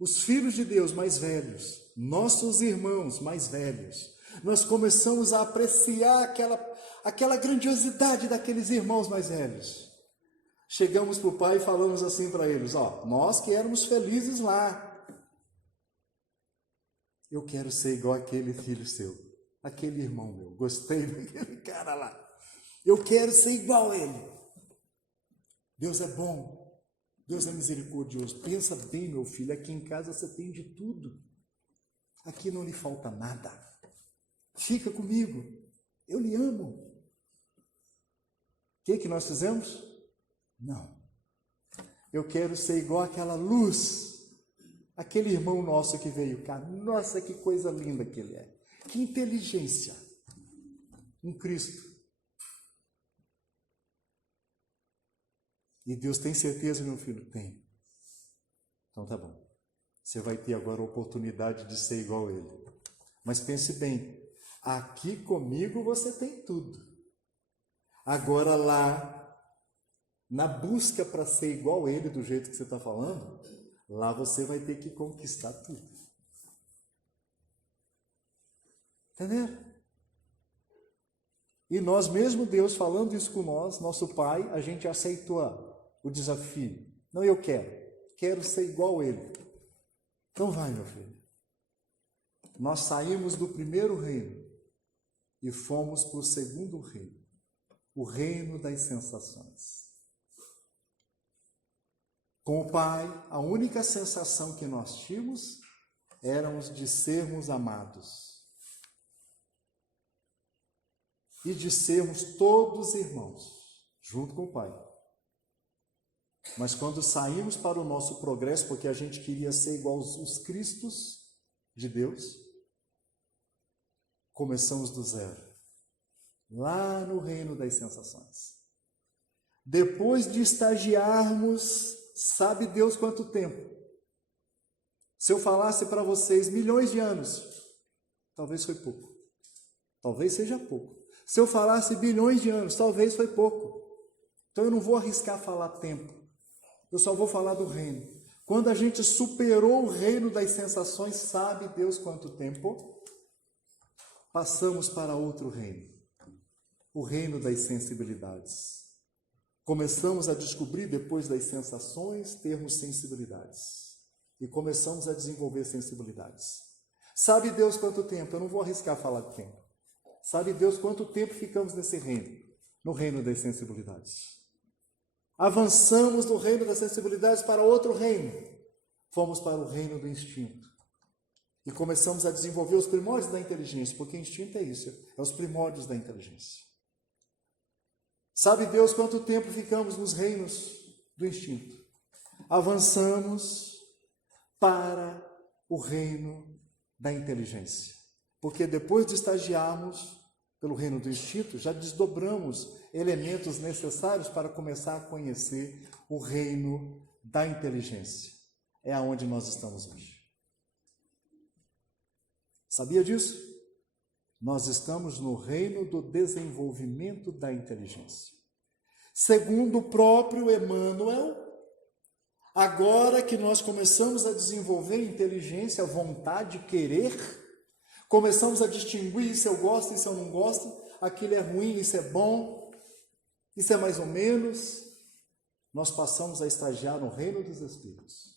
os filhos de Deus mais velhos, nossos irmãos mais velhos. Nós começamos a apreciar aquela grandiosidade daqueles irmãos mais velhos. Chegamos para o Pai e falamos assim para eles, ó, nós que éramos felizes lá, eu quero ser igual aquele filho seu, aquele irmão meu, gostei daquele cara lá, eu quero ser igual a ele. Deus é bom, Deus é misericordioso. Pensa bem, meu filho, aqui em casa você tem de tudo, aqui não lhe falta nada, fica comigo, eu lhe amo. O que nós fizemos? Não, eu quero ser igual àquela luz, aquele irmão nosso que veio cá. Nossa, que coisa linda que ele é, que inteligência. um Cristo. E Deus tem certeza, meu filho? Tem. Então tá bom. Você vai ter agora a oportunidade de ser igual a Ele. Mas pense bem, aqui comigo você tem tudo. Agora lá, na busca para ser igual a Ele, do jeito que você está falando, lá você vai ter que conquistar tudo. Entendeu? E nós mesmo, Deus falando isso com nós, nosso Pai, a gente aceitou o desafio. Não, eu quero ser igual a Ele. Então vai, meu filho. Nós saímos do primeiro reino e fomos para o segundo reino, o reino das sensações. Com o Pai, a única sensação que nós tínhamos éramos de sermos amados e de sermos todos irmãos, junto com o Pai. Mas quando saímos para o nosso progresso, porque a gente queria ser igual aos Cristos de Deus, começamos do zero, lá no reino das sensações. Depois de estagiarmos, sabe Deus quanto tempo? Se eu falasse para vocês milhões de anos, talvez foi pouco. Talvez seja pouco. Se eu falasse bilhões de anos, talvez foi pouco. Então eu não vou arriscar falar tempo. Eu só vou falar do reino. Quando a gente superou o reino das sensações, sabe Deus quanto tempo? Passamos para outro reino. O reino das sensibilidades. Começamos a descobrir, depois das sensações, termos sensibilidades. E começamos a desenvolver sensibilidades. Sabe Deus quanto tempo? Eu não vou arriscar falar de tempo. Sabe Deus quanto tempo ficamos nesse reino? No reino das sensibilidades. Avançamos do reino das sensibilidades para outro reino. Fomos para o reino do instinto. E começamos a desenvolver os primórdios da inteligência, porque instinto é isso, é os primórdios da inteligência. Sabe Deus quanto tempo ficamos nos reinos do instinto? Avançamos para o reino da inteligência. Porque depois de estagiarmos pelo reino do instinto, já desdobramos elementos necessários para começar a conhecer o reino da inteligência. É aonde nós estamos hoje. Sabia disso? Nós estamos no reino do desenvolvimento da inteligência. Segundo o próprio Emmanuel, agora que nós começamos a desenvolver inteligência, vontade, querer, começamos a distinguir isso eu gosto, isso eu não gosto, aquilo é ruim, isso é bom, isso é mais ou menos, nós passamos a estagiar no reino dos Espíritos.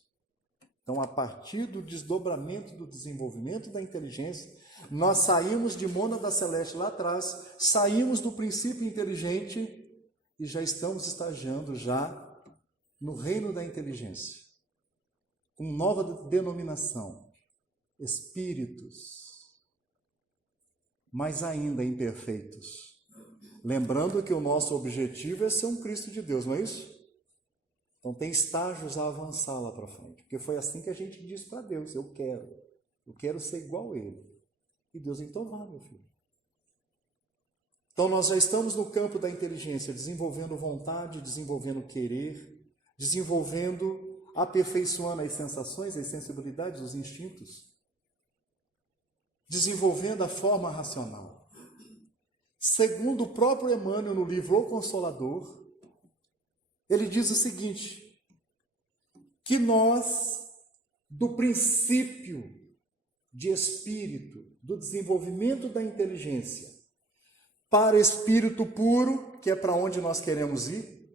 Então, a partir do desdobramento do desenvolvimento da inteligência, nós saímos de mônada celeste lá atrás, saímos do princípio inteligente e já estamos estagiando já no reino da inteligência, com nova denominação, espíritos, mas ainda imperfeitos. Lembrando que o nosso objetivo é ser um Cristo de Deus, não é isso? Então tem estágios a avançar lá para frente, porque foi assim que a gente disse para Deus, eu quero ser igual a Ele. E Deus, então vá, meu filho. Então nós já estamos no campo da inteligência, desenvolvendo vontade, desenvolvendo querer, desenvolvendo, aperfeiçoando as sensações, as sensibilidades, os instintos, desenvolvendo a forma racional. Segundo o próprio Emmanuel, no livro O Consolador, ele diz o seguinte, que nós, do princípio de espírito, do desenvolvimento da inteligência, para espírito puro, que é para onde nós queremos ir,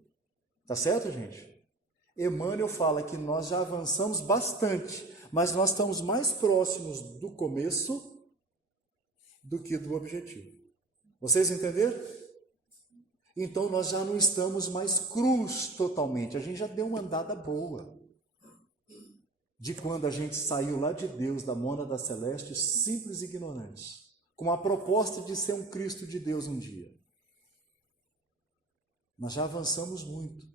tá certo, gente? Emmanuel fala que nós já avançamos bastante, mas nós estamos mais próximos do começo do que do objetivo. Vocês entenderam? Então nós já não estamos mais crus totalmente, a gente já deu uma andada boa de quando a gente saiu lá de Deus, da mônada celeste, simples e ignorantes, com a proposta de ser um Cristo de Deus um dia. Nós já avançamos muito,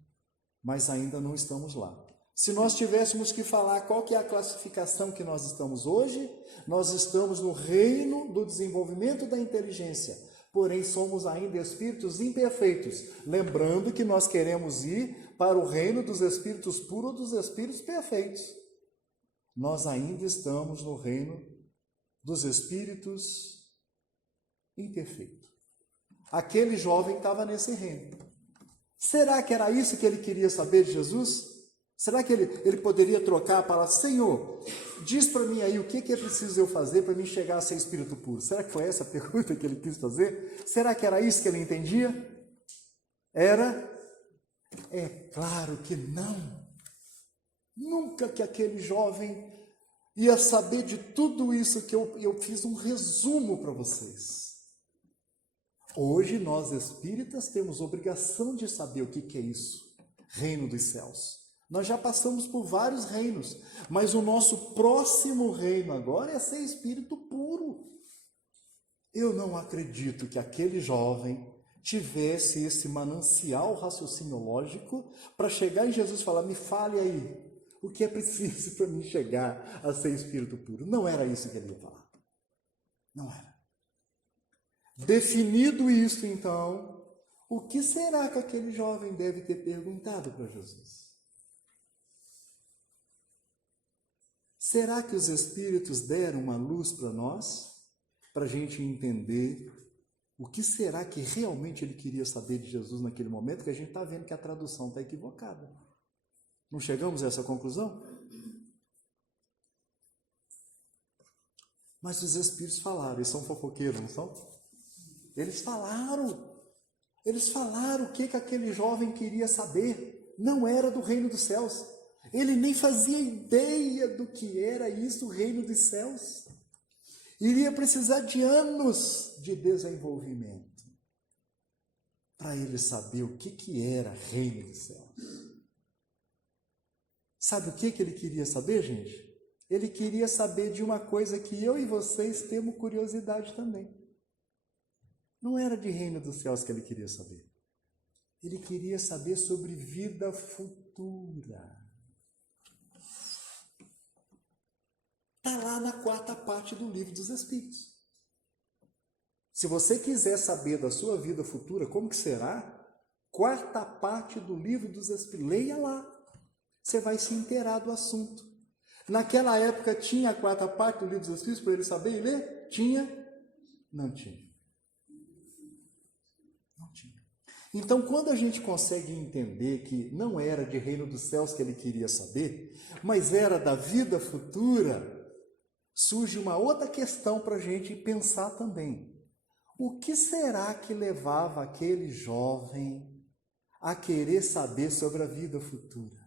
mas ainda não estamos lá. Se nós tivéssemos que falar qual que é a classificação que nós estamos hoje, nós estamos no reino do desenvolvimento da inteligência, porém somos ainda espíritos imperfeitos. Lembrando que nós queremos ir para o reino dos espíritos puros, dos espíritos perfeitos. Nós ainda estamos no reino dos espíritos imperfeitos. Aquele jovem estava nesse reino. Será que era isso que ele queria saber de Jesus? Será que ele poderia trocar a palavra: Senhor, diz para mim aí o que é preciso eu fazer para mim chegar a ser espírito puro? Será que foi essa a pergunta que ele quis fazer? Será que era isso que ele entendia? Era? É claro que não. Nunca que aquele jovem ia saber de tudo isso que eu fiz um resumo para vocês. Hoje nós espíritas temos obrigação de saber o que é isso, reino dos céus. Nós já passamos por vários reinos, mas o nosso próximo reino agora é ser espírito puro. Eu não acredito que aquele jovem tivesse esse manancial raciociniológico para chegar em Jesus e falar: me fale aí, o que é preciso para mim chegar a ser espírito puro? Não era isso que ele ia falar. Não era. Definido isso, então, o que será que aquele jovem deve ter perguntado para Jesus? Será que os Espíritos deram uma luz para nós, para a gente entender o que será que realmente ele queria saber de Jesus naquele momento, que a gente está vendo que a tradução está equivocada? Não chegamos a essa conclusão? Mas os Espíritos falaram, eles são fofoqueiros, não são? Eles falaram o que aquele jovem queria saber. Não era do reino dos céus. Ele nem fazia ideia do que era isso, o reino dos céus. Iria precisar de anos de desenvolvimento para ele saber o que era reino dos céus. Sabe o que ele queria saber, gente? Ele queria saber de uma coisa que eu e vocês temos curiosidade também. Não era de reino dos céus que ele queria saber. Ele queria saber sobre vida futura. Está lá na 4ª parte do Livro dos Espíritos. Se você quiser saber da sua vida futura, como que será? 4ª parte do Livro dos Espíritos. Leia lá. Você vai se inteirar do assunto. Naquela época tinha a 4ª parte do Livro dos Espíritos para ele saber e ler? Tinha? Não tinha. Não tinha. Então, quando a gente consegue entender que não era de reino dos céus que ele queria saber, mas era da vida futura, surge uma outra questão para a gente pensar também. O que será que levava aquele jovem a querer saber sobre a vida futura?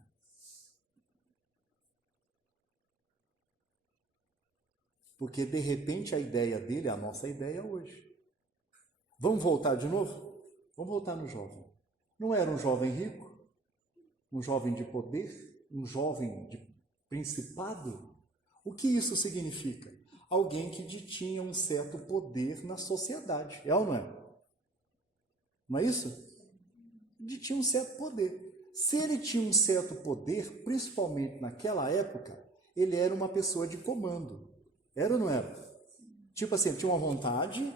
Porque, de repente, a ideia dele é a nossa ideia hoje. Vamos voltar de novo? Vamos voltar no jovem. Não era um jovem rico? Um jovem de poder? Um jovem de principado? O que isso significa? Alguém que detinha um certo poder na sociedade. É ou não é? Não é isso? Detinha um certo poder. Se ele tinha um certo poder, principalmente naquela época, ele era uma pessoa de comando. Era ou não era? Tipo assim, ele tinha uma vontade.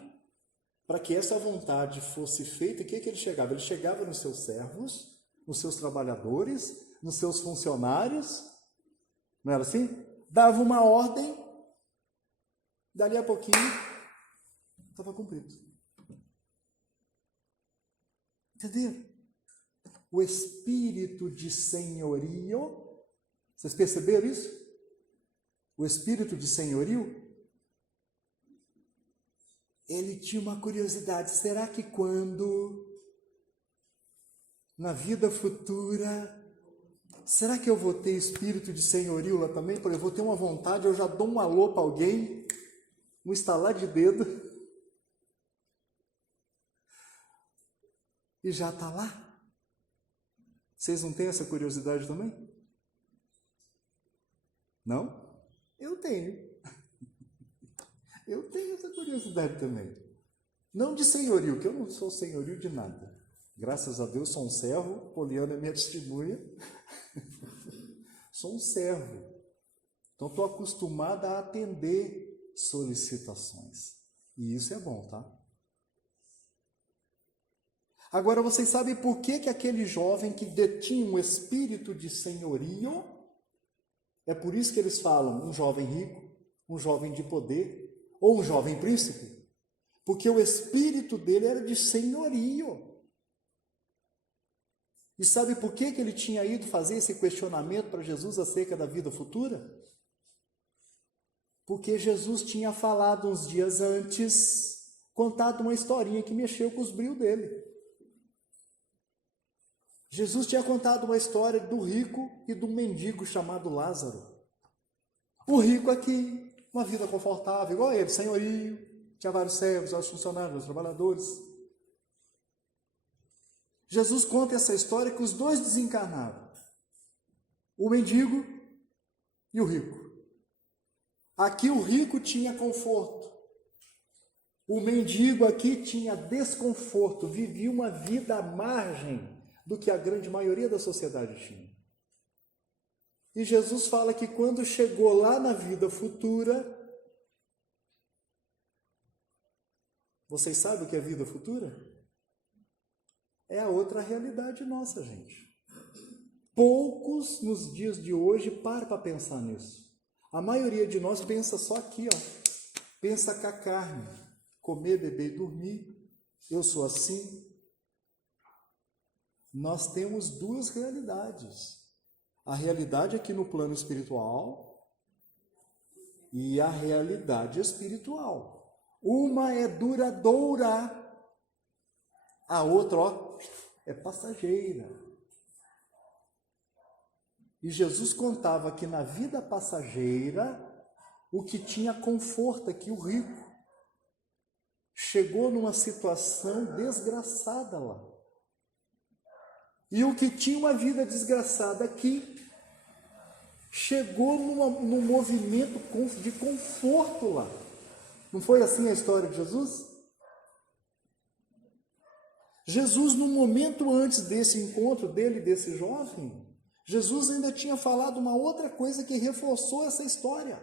Para que essa vontade fosse feita, o que ele chegava? Ele chegava nos seus servos, nos seus trabalhadores, nos seus funcionários, não era assim? Dava uma ordem, dali a pouquinho, estava cumprido. Entenderam? O espírito de senhorio, vocês perceberam isso? O espírito de senhorio, ele tinha uma curiosidade. Será que quando, na vida futura, será que eu vou ter espírito de senhorio lá também? Por exemplo, eu vou ter uma vontade, eu já dou um alô para alguém, um estalar de dedo, e já está lá. Vocês não têm essa curiosidade também? Não? Eu tenho. Eu tenho essa curiosidade também. Não de senhorio, que eu não sou senhorio de nada. Graças a Deus sou um servo, Poliana é minha testemunha. Sou um servo. Então estou acostumada a atender solicitações. E isso é bom, tá? Agora, vocês sabem por que aquele jovem que detinha um espírito de senhorio, é por isso que eles falam um jovem rico, um jovem de poder, ou um jovem príncipe? Porque o espírito dele era de senhorio. E sabe por que ele tinha ido fazer esse questionamento para Jesus acerca da vida futura? Porque Jesus tinha falado uns dias antes, contado uma historinha que mexeu com os brios dele. Jesus tinha contado uma história do rico e do mendigo chamado Lázaro. O rico aqui, uma vida confortável, igual a ele, senhorio, tinha vários servos, vários funcionários, vários trabalhadores. Jesus conta essa história que os dois desencarnaram. O mendigo e o rico. Aqui o rico tinha conforto. O mendigo aqui tinha desconforto, vivia uma vida à margem do que a grande maioria da sociedade tinha. E Jesus fala que quando chegou lá na vida futura, vocês sabem o que é vida futura? É a outra realidade nossa, gente. Poucos nos dias de hoje param para pensar nisso. A maioria de nós pensa só aqui, ó. Pensa com a carne, comer, beber e dormir. Eu sou assim. Nós temos duas realidades. A realidade aqui no plano espiritual e a realidade espiritual. Uma é duradoura, a outra, ó, é passageira. E Jesus contava que na vida passageira, o que tinha conforto aqui, o rico, chegou numa situação desgraçada lá. E o que tinha uma vida desgraçada aqui, chegou num movimento de conforto lá. Não foi assim a história de Jesus? Jesus, no momento antes desse encontro dele, desse jovem, Jesus ainda tinha falado uma outra coisa que reforçou essa história.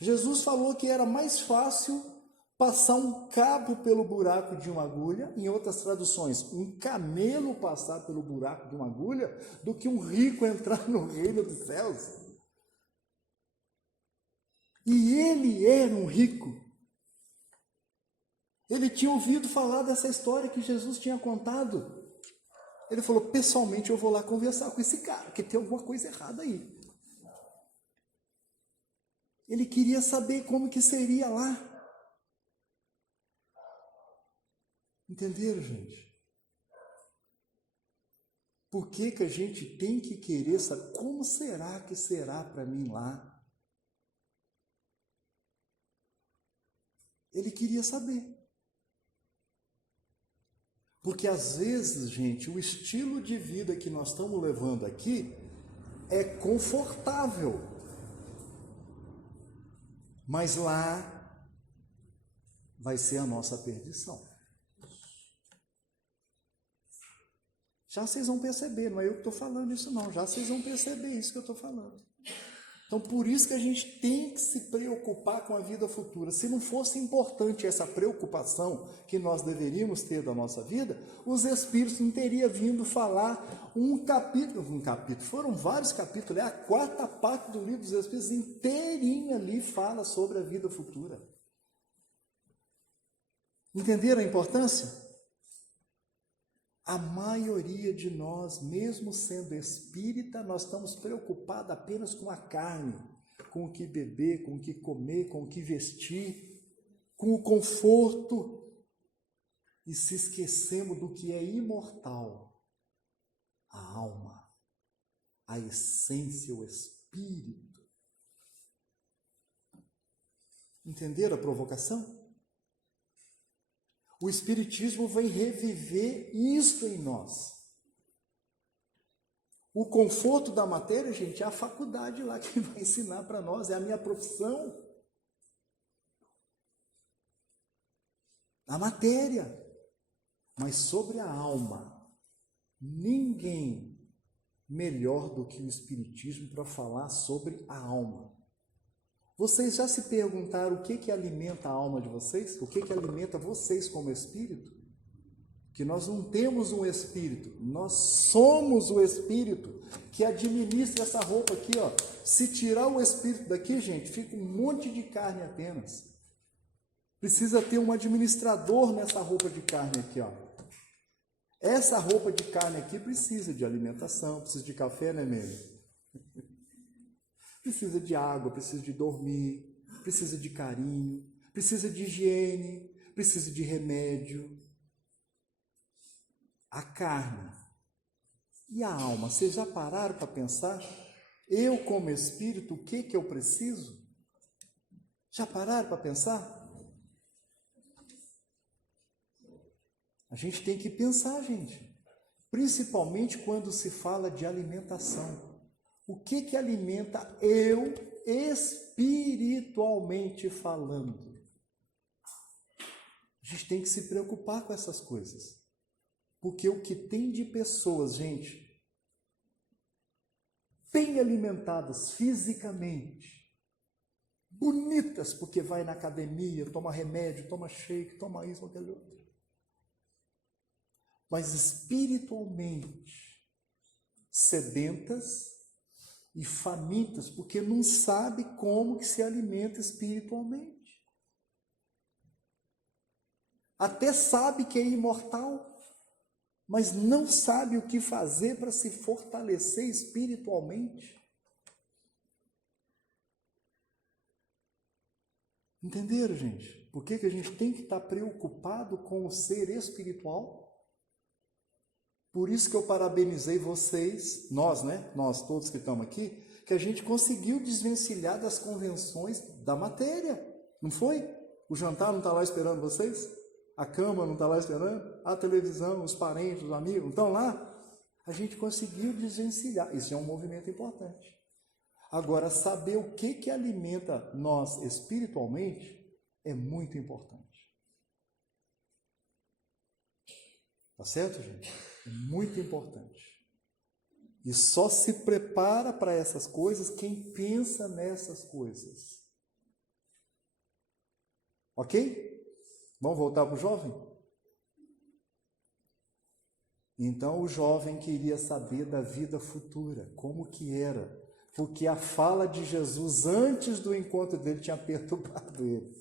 Jesus falou que era mais fácil passar um cabo pelo buraco de uma agulha, em outras traduções, um camelo passar pelo buraco de uma agulha, do que um rico entrar no reino dos céus. E ele era um rico. Ele tinha ouvido falar dessa história que Jesus tinha contado. Ele falou, pessoalmente eu vou lá conversar com esse cara, que tem alguma coisa errada aí. Ele queria saber como que seria lá. Entenderam, gente? Por que a gente tem que querer saber como será que será para mim lá? Ele queria saber. Porque às vezes, gente, o estilo de vida que nós estamos levando aqui é confortável. Mas lá vai ser a nossa perdição. Já vocês vão perceber, não é eu que estou falando isso não, já vocês vão perceber isso que eu estou falando. Então, por isso que a gente tem que se preocupar com a vida futura. Se não fosse importante essa preocupação que nós deveríamos ter da nossa vida, os Espíritos não teriam vindo falar um capítulo, foram vários capítulos, é a quarta parte do livro dos Espíritos inteirinho ali fala sobre a vida futura. Entenderam a importância? A maioria de nós, mesmo sendo espírita, nós estamos preocupados apenas com a carne, com o que beber, com o que comer, com o que vestir, com o conforto, e se esquecemos do que é imortal, a alma, a essência, o espírito. Entenderam a provocação? O Espiritismo vem reviver isto em nós. O conforto da matéria, gente, é a faculdade lá que vai ensinar para nós, é a minha profissão. A matéria. Mas sobre a alma, ninguém melhor do que o Espiritismo para falar sobre a alma. Vocês já se perguntaram o que alimenta a alma de vocês? O que alimenta vocês como espírito? O que nós não temos um espírito, nós somos o espírito que administra essa roupa aqui, ó. Se tirar o espírito daqui, gente, fica um monte de carne apenas. Precisa ter um administrador nessa roupa de carne aqui, ó. Essa roupa de carne aqui precisa de alimentação, precisa de café, né, mesmo? Precisa de água, precisa de dormir, precisa de carinho, precisa de higiene, precisa de remédio. A carne e a alma, vocês já pararam para pensar? Eu, como espírito, o que eu preciso? Já pararam para pensar? A gente tem que pensar, gente. Principalmente quando se fala de alimentação. O que alimenta eu, espiritualmente falando? A gente tem que se preocupar com essas coisas. Porque o que tem de pessoas, gente, bem alimentadas fisicamente, bonitas, porque vai na academia, toma remédio, toma shake, toma isso, aquele outro. Mas espiritualmente sedentas e famintas, porque não sabe como que se alimenta espiritualmente. Até sabe que é imortal, mas não sabe o que fazer para se fortalecer espiritualmente. Entenderam, gente? Por que a gente tem que estar preocupado com o ser espiritual? Por isso que eu parabenizei vocês, nós, né? Nós todos que estamos aqui, que a gente conseguiu desvencilhar das convenções da matéria. Não foi? O jantar não está lá esperando vocês? A cama não está lá esperando? A televisão, os parentes, os amigos, não estão lá? A gente conseguiu desvencilhar. Isso é um movimento importante. Agora, saber o que alimenta nós espiritualmente é muito importante. Tá certo, gente? É muito importante. E só se prepara para essas coisas quem pensa nessas coisas. Ok? Vamos voltar para o jovem? Então o jovem queria saber da vida futura, como que era, porque a fala de Jesus antes do encontro dele tinha perturbado ele.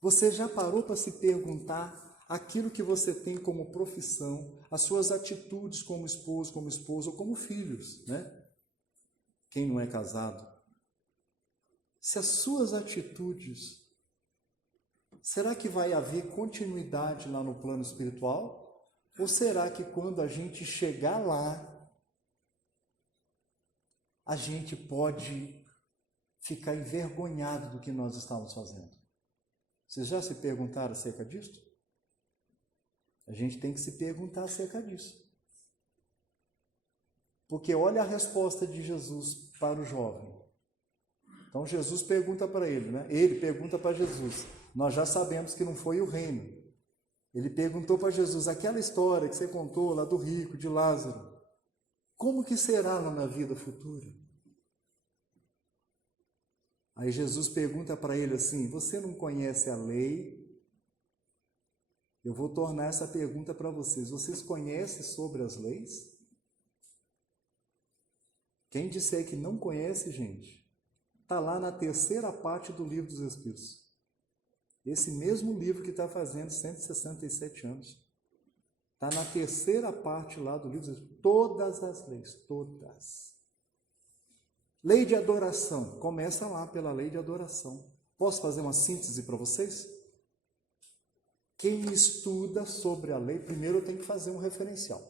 Você já parou para se perguntar aquilo que você tem como profissão, as suas atitudes como esposo, como esposa ou como filhos, né? Quem não é casado? Se as suas atitudes, será que vai haver continuidade lá no plano espiritual? Ou será que quando a gente chegar lá, a gente pode ficar envergonhado do que nós estamos fazendo? Vocês já se perguntaram acerca disso? A gente tem que se perguntar acerca disso. Porque olha a resposta de Jesus para o jovem. Então Jesus pergunta para ele, né? Ele pergunta para Jesus. Nós já sabemos que não foi o reino. Ele perguntou para Jesus, aquela história que você contou lá do rico, de Lázaro, como que será lá na vida futura? Aí Jesus pergunta para ele assim, você não conhece a lei? Eu vou tornar essa pergunta para vocês. Vocês conhecem sobre as leis? Quem disser que não conhece, gente, está lá na terceira parte do Livro dos Espíritos. Esse mesmo livro que está fazendo 167 anos. Está na terceira parte lá do Livro dos Espíritos. Todas as leis, todas. Lei de adoração. Começa lá pela lei de adoração. Posso fazer uma síntese para vocês? Quem estuda sobre a lei, primeiro eu tenho que fazer um referencial.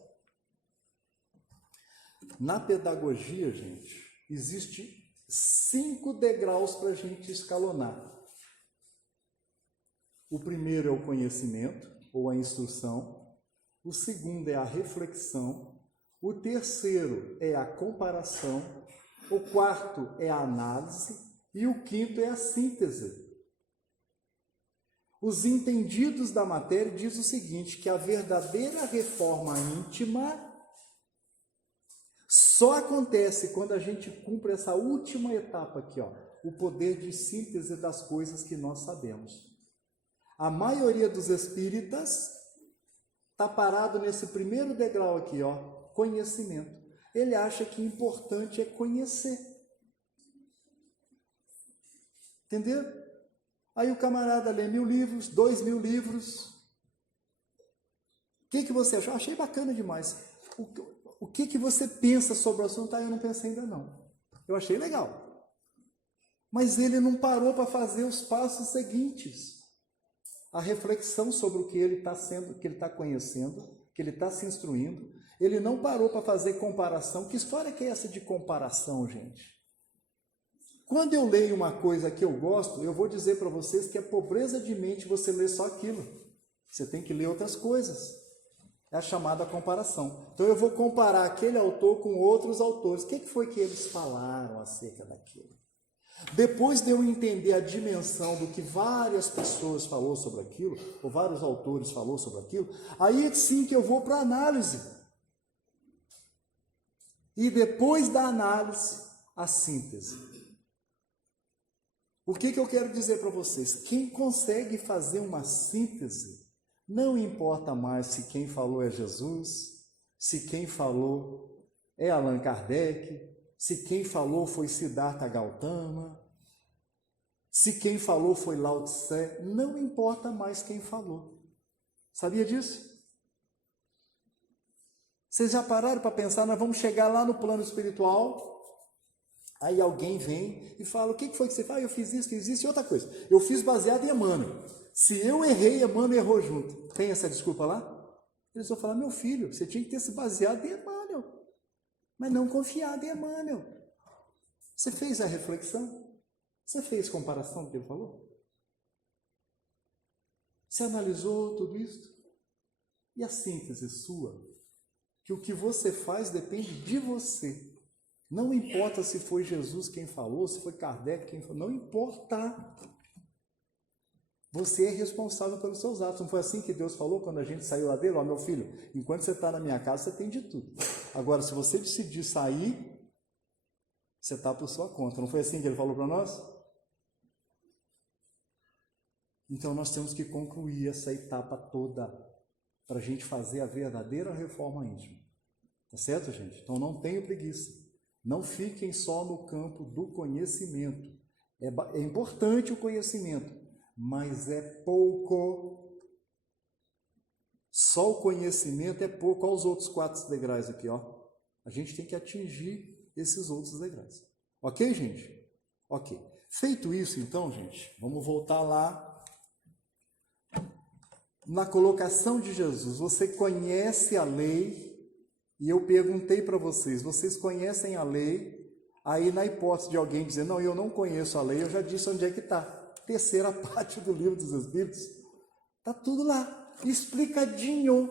Na pedagogia, gente, existe 5 degraus para a gente escalonar. O primeiro é o conhecimento, ou a instrução. O segundo é a reflexão. O terceiro é a comparação. O quarto é a análise. E o quinto é a síntese. Os entendidos da matéria diz o seguinte, que a verdadeira reforma íntima só acontece quando a gente cumpre essa última etapa aqui, ó, o poder de síntese das coisas que nós sabemos. A maioria dos espíritas está parado nesse primeiro degrau aqui, ó, conhecimento. Ele acha que o importante é conhecer. Entendeu? Aí o camarada lê 1000 livros, 2000 livros. O que você achou? Achei bacana demais. O que você pensa sobre o assunto? Eu não pensei ainda não. Eu achei legal. Mas ele não parou para fazer os passos seguintes. A reflexão sobre o que ele está sendo, que ele está conhecendo, que ele está se instruindo. Ele não parou para fazer comparação. Que história que é essa de comparação, gente? Quando eu leio uma coisa que eu gosto, eu vou dizer para vocês que é pobreza de mente você ler só aquilo. Você tem que ler outras coisas. É a chamada comparação. Então eu vou comparar aquele autor com outros autores. O que foi que eles falaram acerca daquilo? Depois de eu entender a dimensão do que várias pessoas falou sobre aquilo, ou vários autores falou sobre aquilo, aí sim que eu vou para a análise. E depois da análise, a síntese. O que eu quero dizer para vocês? Quem consegue fazer uma síntese, não importa mais se quem falou é Jesus, se quem falou é Allan Kardec, se quem falou foi Siddhartha Gautama, se quem falou foi Lao Tse, não importa mais quem falou. Sabia disso? Vocês já pararam para pensar, nós vamos chegar lá no plano espiritual, aí alguém vem e fala, o que foi que você faz? Eu fiz isso e outra coisa. Eu fiz baseado em Emmanuel. Se eu errei, Emmanuel errou junto. Tem essa desculpa lá? Eles vão falar, meu filho, você tinha que ter se baseado em Emmanuel, mas não confiado em Emmanuel. Você fez a reflexão? Você fez comparação do que ele falou? Você analisou tudo isso? E a síntese sua? Que o que você faz depende de você. Não importa se foi Jesus quem falou, se foi Kardec quem falou, não importa. Você é responsável pelos seus atos. Não foi assim que Deus falou quando a gente saiu lá dele? Ó, meu filho, enquanto você está na minha casa, você tem de tudo. Agora, se você decidir sair, você está por sua conta. Não foi assim que ele falou para nós? Então, nós temos que concluir essa etapa toda para a gente fazer a verdadeira reforma íntima. Tá certo, gente? Então, não tenham preguiça. Não fiquem só no campo do conhecimento. É importante o conhecimento, mas é pouco. Só o conhecimento é pouco. Olha os outros 4 degraus aqui, ó. A gente tem que atingir esses outros degraus. Ok, gente? Ok. Feito isso, então, gente, vamos voltar lá na colocação de Jesus. Você conhece a lei? E eu perguntei para vocês, vocês conhecem a lei? Aí, na hipótese de alguém dizer, não, eu não conheço a lei, eu já disse onde é que está. Terceira parte do Livro dos Espíritos. Está tudo lá, explicadinho.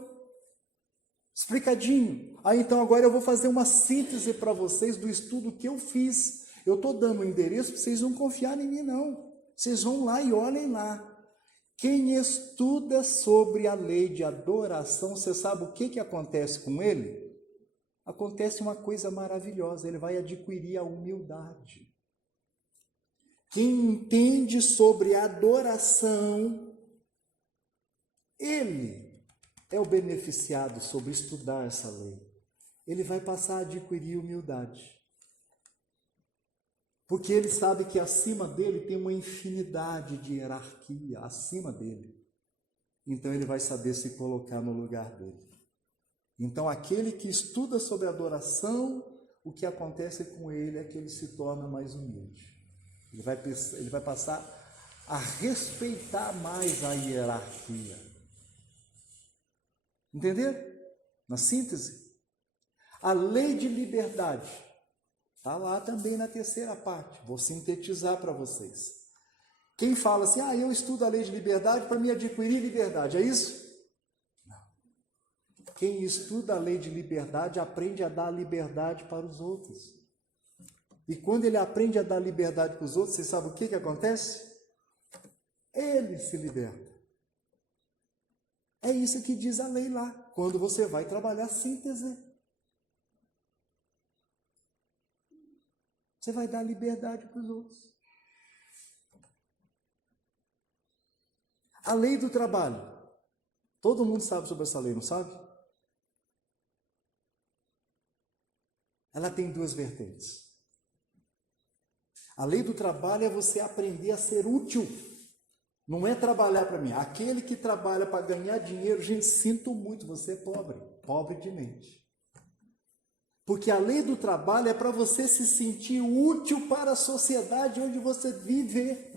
Explicadinho. Aí, então, agora eu vou fazer uma síntese para vocês do estudo que eu fiz. Eu estou dando o endereço para vocês não confiarem em mim, não. Vocês vão lá e olhem lá. Quem estuda sobre a lei de adoração, você sabe o que acontece com ele? Acontece uma coisa maravilhosa, ele vai adquirir a humildade. Quem entende sobre adoração, ele é o beneficiado sobre estudar essa lei. Ele vai passar a adquirir humildade. Porque ele sabe que acima dele tem uma infinidade de hierarquia, acima dele. Então ele vai saber se colocar no lugar dele. Então aquele que estuda sobre adoração, o que acontece com ele é que ele se torna mais humilde. Ele vai passar a respeitar mais a hierarquia. Entenderam? Na síntese, a lei de liberdade está lá também na terceira parte. Vou sintetizar para vocês. Quem fala assim, eu estudo a lei de liberdade para me adquirir liberdade, é isso? Não. Quem estuda a lei de liberdade aprende a dar liberdade para os outros. E quando ele aprende a dar liberdade para os outros, você sabe o que acontece? Ele se liberta. É isso que diz a lei lá, quando você vai trabalhar síntese. Você vai dar liberdade para os outros. A lei do trabalho. Todo mundo sabe sobre essa lei, não sabe? Ela tem duas vertentes. A lei do trabalho é você aprender a ser útil. Não é trabalhar para mim. Aquele que trabalha para ganhar dinheiro, gente, sinto muito, você é pobre. Pobre de mente. Porque a lei do trabalho é para você se sentir útil para a sociedade onde você vive.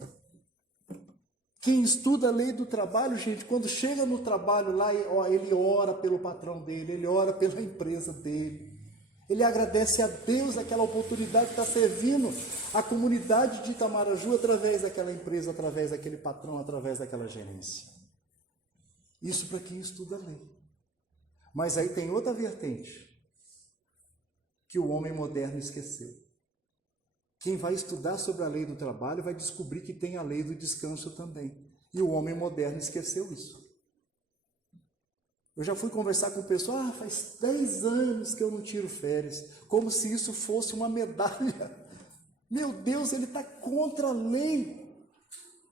Quem estuda a lei do trabalho, gente, quando chega no trabalho lá, ele ora pelo patrão dele, ele ora pela empresa dele. Ele agradece a Deus aquela oportunidade de estar servindo a comunidade de Itamaraju através daquela empresa, através daquele patrão, através daquela gerência. Isso para quem estuda a lei. Mas aí tem outra vertente que o homem moderno esqueceu. Quem vai estudar sobre a lei do trabalho vai descobrir que tem a lei do descanso também. E o homem moderno esqueceu isso. Eu já fui conversar com o pessoal, faz 10 anos que eu não tiro férias, como se isso fosse uma medalha. Meu Deus, ele está contra a lei.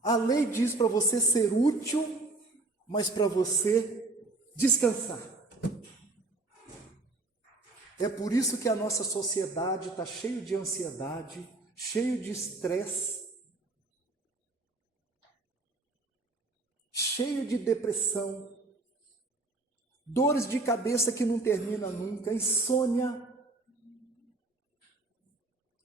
A lei diz para você ser útil, mas para você descansar. É por isso que a nossa sociedade está cheia de ansiedade, cheio de estresse, cheio de depressão, dores de cabeça que não termina nunca, insônia.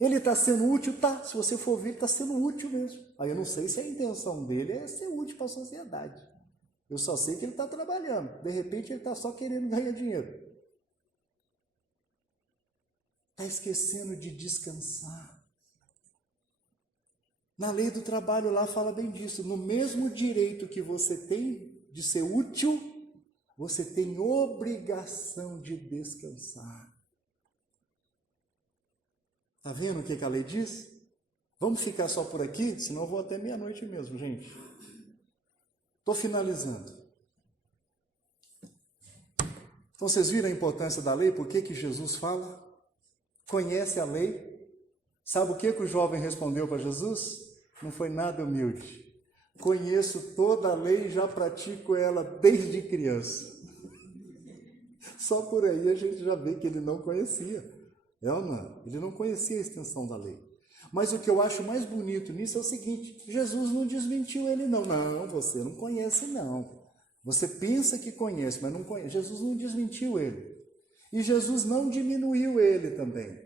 Ele está sendo útil? Tá, se você for ver, ele está sendo útil mesmo. Aí eu não sei se a intenção dele é ser útil para a sociedade. Eu só sei que ele está trabalhando. De repente ele está só querendo ganhar dinheiro. Está esquecendo de descansar. Na lei do trabalho lá fala bem disso. No mesmo direito que você tem de ser útil, você tem obrigação de descansar. Está vendo o que a lei diz? Vamos ficar só por aqui? Senão eu vou até meia-noite mesmo, gente. Estou finalizando. Então vocês viram a importância da lei? Por que Jesus fala? Conhece a lei? Sabe o que o jovem respondeu para Jesus? Não foi nada humilde. Conheço toda a lei e já pratico ela desde criança. Só por aí a gente já vê que ele não conhecia. É ou não? Ele não conhecia a extensão da lei. Mas o que eu acho mais bonito nisso é o seguinte: Jesus não desmentiu ele não. Não, você não conhece não. Você pensa que conhece, mas não conhece. Jesus não desmentiu ele. E Jesus não diminuiu ele também.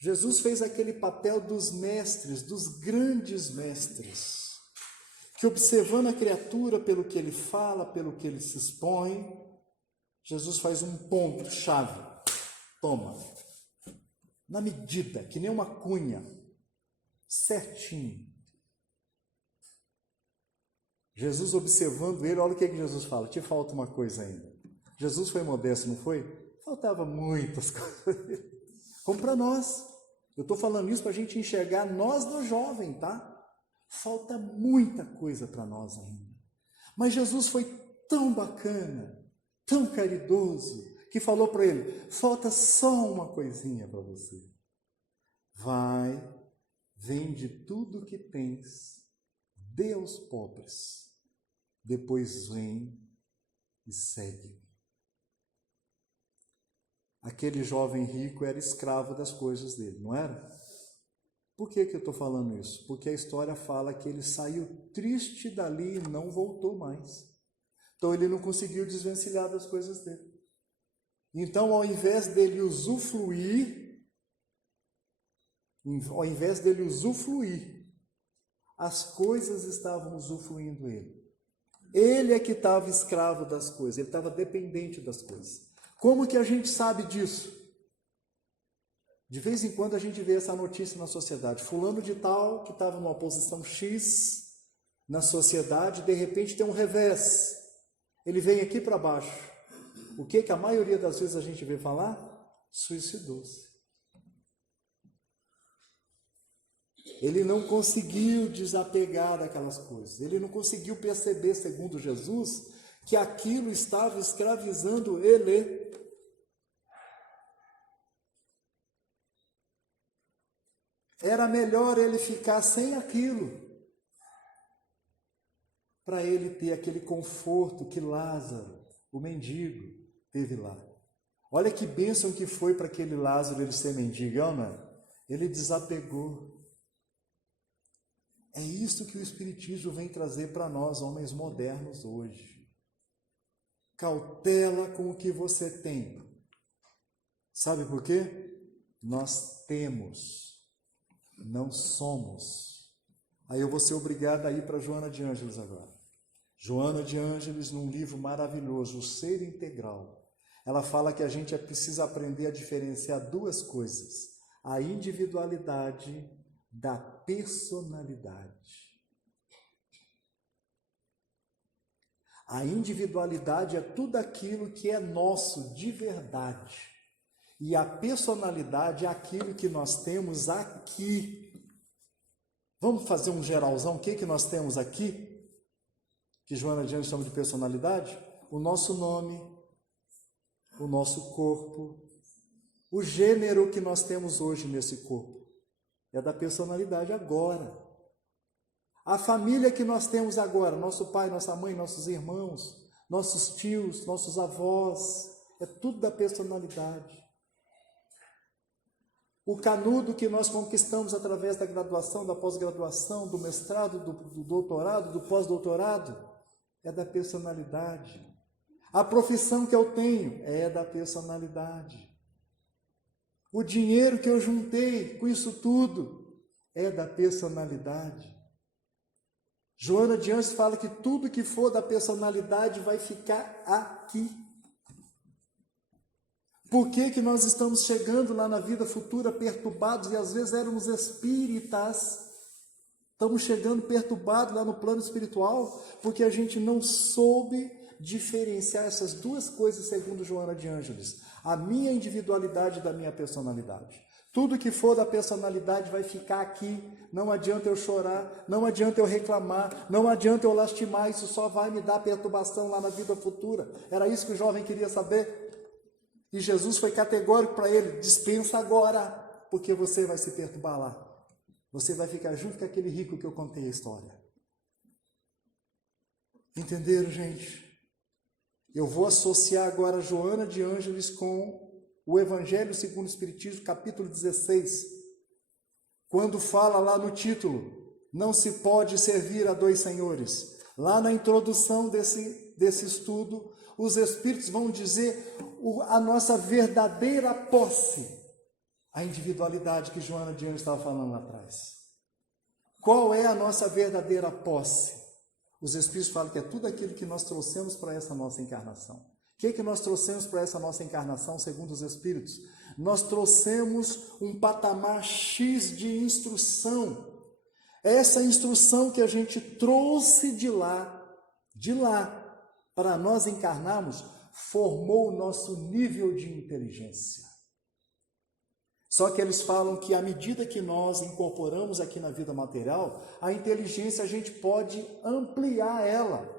Jesus fez aquele papel dos mestres, dos grandes mestres, que observando a criatura pelo que ele fala, pelo que ele se expõe, Jesus faz um ponto-chave. Toma. Na medida, que nem uma cunha. Certinho. Jesus observando ele, olha o que Jesus fala. Te falta uma coisa ainda. Jesus foi modesto, não foi? Faltava muitas coisas. Como para nós. Eu estou falando isso para a gente enxergar nós do jovem, tá? Falta muita coisa para nós ainda. Mas Jesus foi tão bacana, tão caridoso, que falou para ele: falta só uma coisinha para você. Vai, vende tudo que tens, dê aos pobres, depois vem e segue. Aquele jovem rico era escravo das coisas dele, não era? Por que eu estou falando isso? Porque a história fala que ele saiu triste dali e não voltou mais. Então ele não conseguiu desvencilhar das coisas dele. Então, ao invés dele usufruir, as coisas estavam usufruindo ele. Ele é que estava escravo das coisas, ele estava dependente das coisas. Como que a gente sabe disso? De vez em quando a gente vê essa notícia na sociedade. Fulano de tal, que estava numa posição X na sociedade, de repente tem um revés. Ele vem aqui para baixo. O que a maioria das vezes a gente vê falar? Suicidou-se. Ele não conseguiu desapegar daquelas coisas. Ele não conseguiu perceber, segundo Jesus, que aquilo estava escravizando ele. Era melhor ele ficar sem aquilo. para ele ter aquele conforto que Lázaro, o mendigo, teve lá. Olha que bênção que foi para aquele Lázaro ele ser mendigão, né? Ele desapegou. É isso que o Espiritismo vem trazer para nós, homens modernos, hoje. Cautela com o que você tem. Sabe por quê? Nós temos, não somos. Aí eu vou ser obrigado a ir para Joana de Ângeles agora. Joana de Ângeles, num livro maravilhoso, O Ser Integral, ela fala que a gente precisa aprender a diferenciar duas coisas: a individualidade da personalidade. A individualidade é tudo aquilo que é nosso de verdade. E a personalidade é aquilo que nós temos aqui. Vamos fazer um geralzão? O que nós temos aqui? Que Joana de Ângeles chama de personalidade? O nosso nome, o nosso corpo, o gênero que nós temos hoje nesse corpo. É da personalidade agora. A família que nós temos agora, nosso pai, nossa mãe, nossos irmãos, nossos tios, nossos avós, é tudo da personalidade. O canudo que nós conquistamos através da graduação, da pós-graduação, do mestrado, do doutorado, do pós-doutorado, é da personalidade. A profissão que eu tenho é da personalidade. O dinheiro que eu juntei com isso tudo é da personalidade. Joana de Ângeles fala que tudo que for da personalidade vai ficar aqui. Por que nós estamos chegando lá na vida futura perturbados e às vezes éramos espíritas? Estamos chegando perturbados lá no plano espiritual porque a gente não soube diferenciar essas duas coisas segundo Joana de Ângeles. A minha individualidade da minha personalidade. Tudo que for da personalidade vai ficar aqui. Não adianta eu chorar, não adianta eu reclamar, não adianta eu lastimar, isso só vai me dar perturbação lá na vida futura. Era isso que o jovem queria saber. E Jesus foi categórico para ele: dispensa agora, porque você vai se perturbar lá. Você vai ficar junto com aquele rico que eu contei a história. Entenderam, gente? Eu vou associar agora Joana de Ângeles com o Evangelho segundo o Espiritismo, capítulo 16, quando fala lá no título, não se pode servir a dois senhores. Lá na introdução desse estudo, os Espíritos vão dizer a nossa verdadeira posse, a individualidade que Joana de Ângeles estava falando lá atrás. Qual é a nossa verdadeira posse? Os Espíritos falam que é tudo aquilo que nós trouxemos para essa nossa encarnação. O que nós trouxemos para essa nossa encarnação, segundo os Espíritos? Nós trouxemos um patamar X de instrução. Essa instrução que a gente trouxe de lá, para nós encarnarmos, formou o nosso nível de inteligência. Só que eles falam que à medida que nós incorporamos aqui na vida material, a inteligência a gente pode ampliar ela.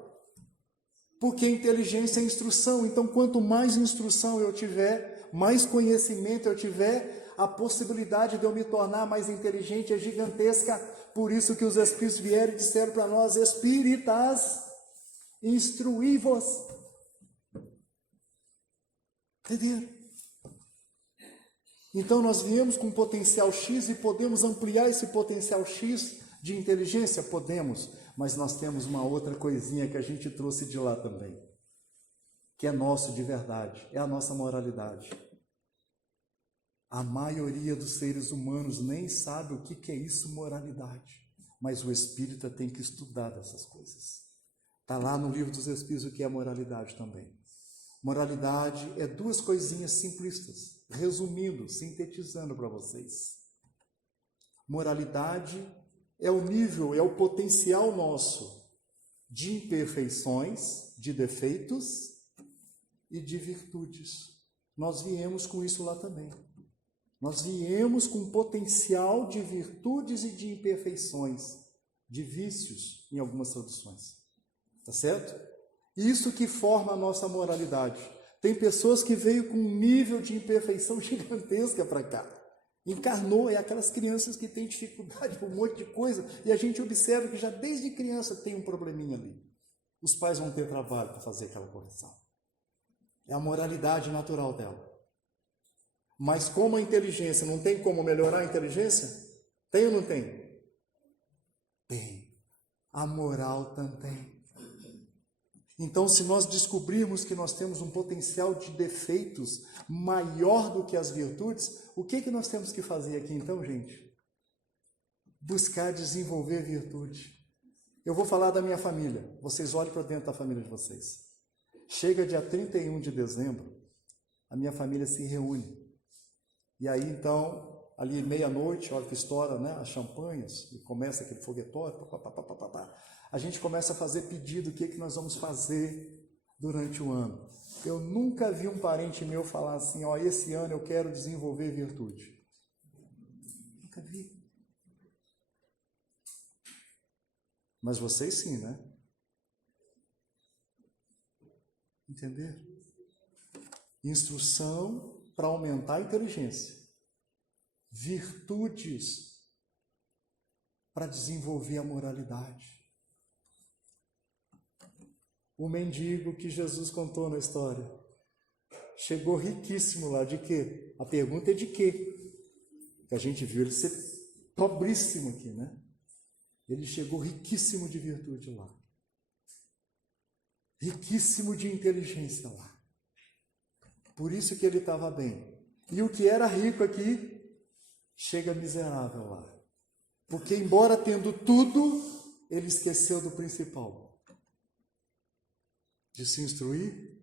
Porque inteligência é instrução. Então, quanto mais instrução eu tiver, mais conhecimento eu tiver, a possibilidade de eu me tornar mais inteligente é gigantesca. Por isso que os Espíritos vieram e disseram para nós: espíritas, instruí-vos. Entenderam? Então nós viemos com potencial X e podemos ampliar esse potencial X de inteligência? Podemos, mas nós temos uma outra coisinha que a gente trouxe de lá também, que é nosso de verdade, é a nossa moralidade. A maioria dos seres humanos nem sabe o que é isso, moralidade, mas o espírita tem que estudar dessas coisas. Está lá no livro dos Espíritos o que é moralidade também. Moralidade é duas coisinhas simplistas. Resumindo, sintetizando para vocês. Moralidade é o nível, é o potencial nosso de imperfeições, de defeitos e de virtudes. Nós viemos com isso lá também. Nós viemos com potencial de virtudes e de imperfeições, de vícios, em algumas traduções. Tá certo? Isso que forma a nossa moralidade. Tem pessoas que veio com um nível de imperfeição gigantesca para cá. Encarnou, é aquelas crianças que têm dificuldade com um monte de coisa, e a gente observa que já desde criança tem um probleminha ali. os pais vão ter trabalho para fazer aquela correção. É a moralidade natural dela. Mas como a inteligência não tem como melhorar a inteligência? Tem ou não tem? Tem. A moral também. Então, se nós descobrirmos que nós temos um potencial de defeitos maior do que as virtudes, o que nós temos que fazer aqui então, gente? Buscar desenvolver virtude. Eu vou falar da minha família. Vocês olhem para dentro da família de vocês. Chega dia 31 de dezembro, a minha família se reúne. E aí, então, ali meia-noite, a hora que estoura, né, as champanhes, e começa aquele foguetório, a gente começa a fazer pedido, o que nós vamos fazer durante o ano. Eu nunca vi um parente meu falar assim, ó, esse ano eu quero desenvolver virtude. Nunca vi. Mas vocês sim, né? Entender? Instrução para aumentar a inteligência. Virtudes para desenvolver a moralidade. O mendigo que Jesus contou na história chegou riquíssimo lá, de quê? A pergunta é de quê? Que a gente viu ele ser pobríssimo aqui, né? Ele chegou riquíssimo de virtude lá. Riquíssimo de inteligência lá. Por isso que ele estava bem. E o que era rico aqui, chega miserável lá. Porque embora tendo tudo, ele esqueceu do principal. De se instruir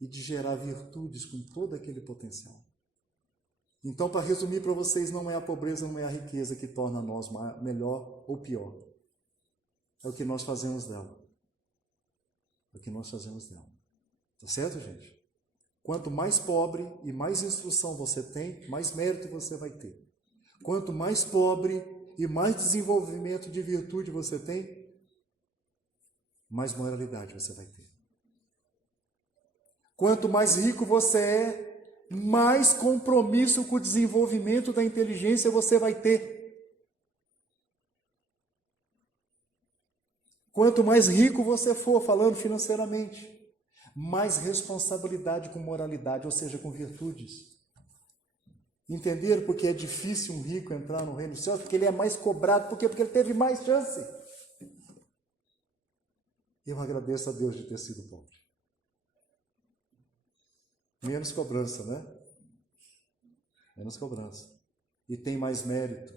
e de gerar virtudes com todo aquele potencial. Então, para resumir para vocês, não é a pobreza, não é a riqueza que torna nós melhor ou pior. É o que nós fazemos dela. É o que nós fazemos dela. Tá certo, gente? Quanto mais pobre e mais instrução você tem, mais mérito você vai ter. Quanto mais pobre e mais desenvolvimento de virtude você tem, mais moralidade você vai ter. Quanto mais rico você é, mais compromisso com o desenvolvimento da inteligência você vai ter. Quanto mais rico você for, falando financeiramente, mais responsabilidade com moralidade, ou seja, com virtudes. Entenderam porque é difícil um rico entrar no reino dos céus? Porque ele é mais cobrado. Por quê? Porque ele teve mais chance. Eu agradeço a Deus de ter sido pobre. Menos cobrança, né? Menos cobrança. E tem mais mérito.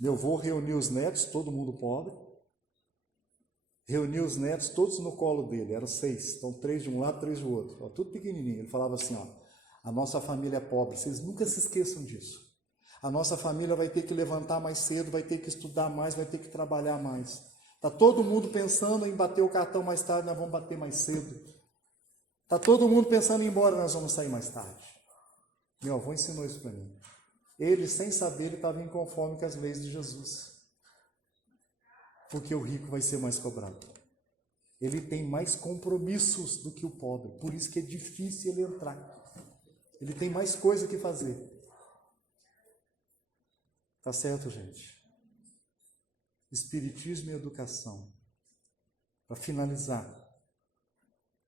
Eu vou reunir os netos, todo mundo pobre. Reuni os netos todos no colo dele, eram 6. Então 3 de um lado, 3 do outro. Ó, tudo pequenininho. Ele falava assim, ó, a nossa família é pobre, vocês nunca se esqueçam disso. A nossa família vai ter que levantar mais cedo, vai ter que estudar mais, vai ter que trabalhar mais. Está todo mundo pensando em bater o cartão mais tarde, nós vamos bater mais cedo. Está todo mundo pensando em ir embora, nós vamos sair mais tarde. Meu avô ensinou isso para mim. Ele, sem saber, ele estava inconforme com as leis de Jesus. Porque o rico vai ser mais cobrado. Ele tem mais compromissos do que o pobre. Por isso que é difícil ele entrar. Ele tem mais coisa que fazer. Tá certo, gente? Espiritismo e educação. Para finalizar,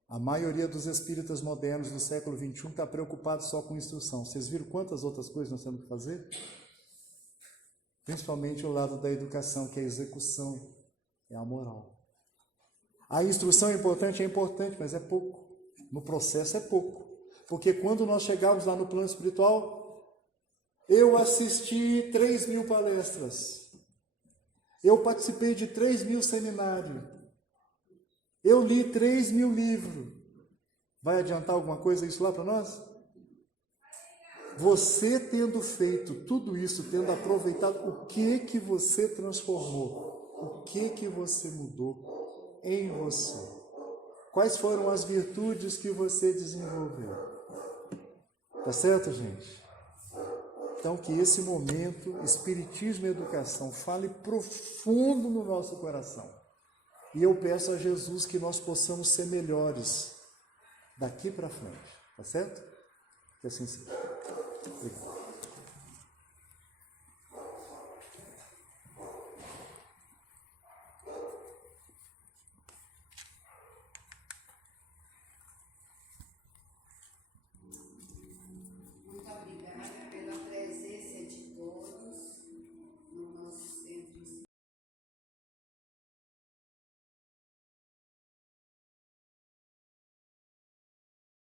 a maioria dos espíritas modernos do século XXI está preocupado só com instrução. Vocês viram quantas outras coisas nós temos que fazer? Principalmente o lado da educação, que é a execução, é a moral. A instrução é importante, mas é pouco. No processo é pouco. Porque quando nós chegarmos lá no plano espiritual, eu assisti 3.000 palestras. Eu participei de 3.000 seminários. Eu li 3.000 livros. Vai adiantar alguma coisa isso lá para nós? Você tendo feito tudo isso, tendo aproveitado, o que você transformou? O que você mudou em você? Quais foram as virtudes que você desenvolveu? Tá certo, gente? Então, que esse momento, Espiritismo e Educação, fale profundo no nosso coração. E eu peço a Jesus que nós possamos ser melhores daqui para frente. Tá certo? Que assim seja. Obrigado.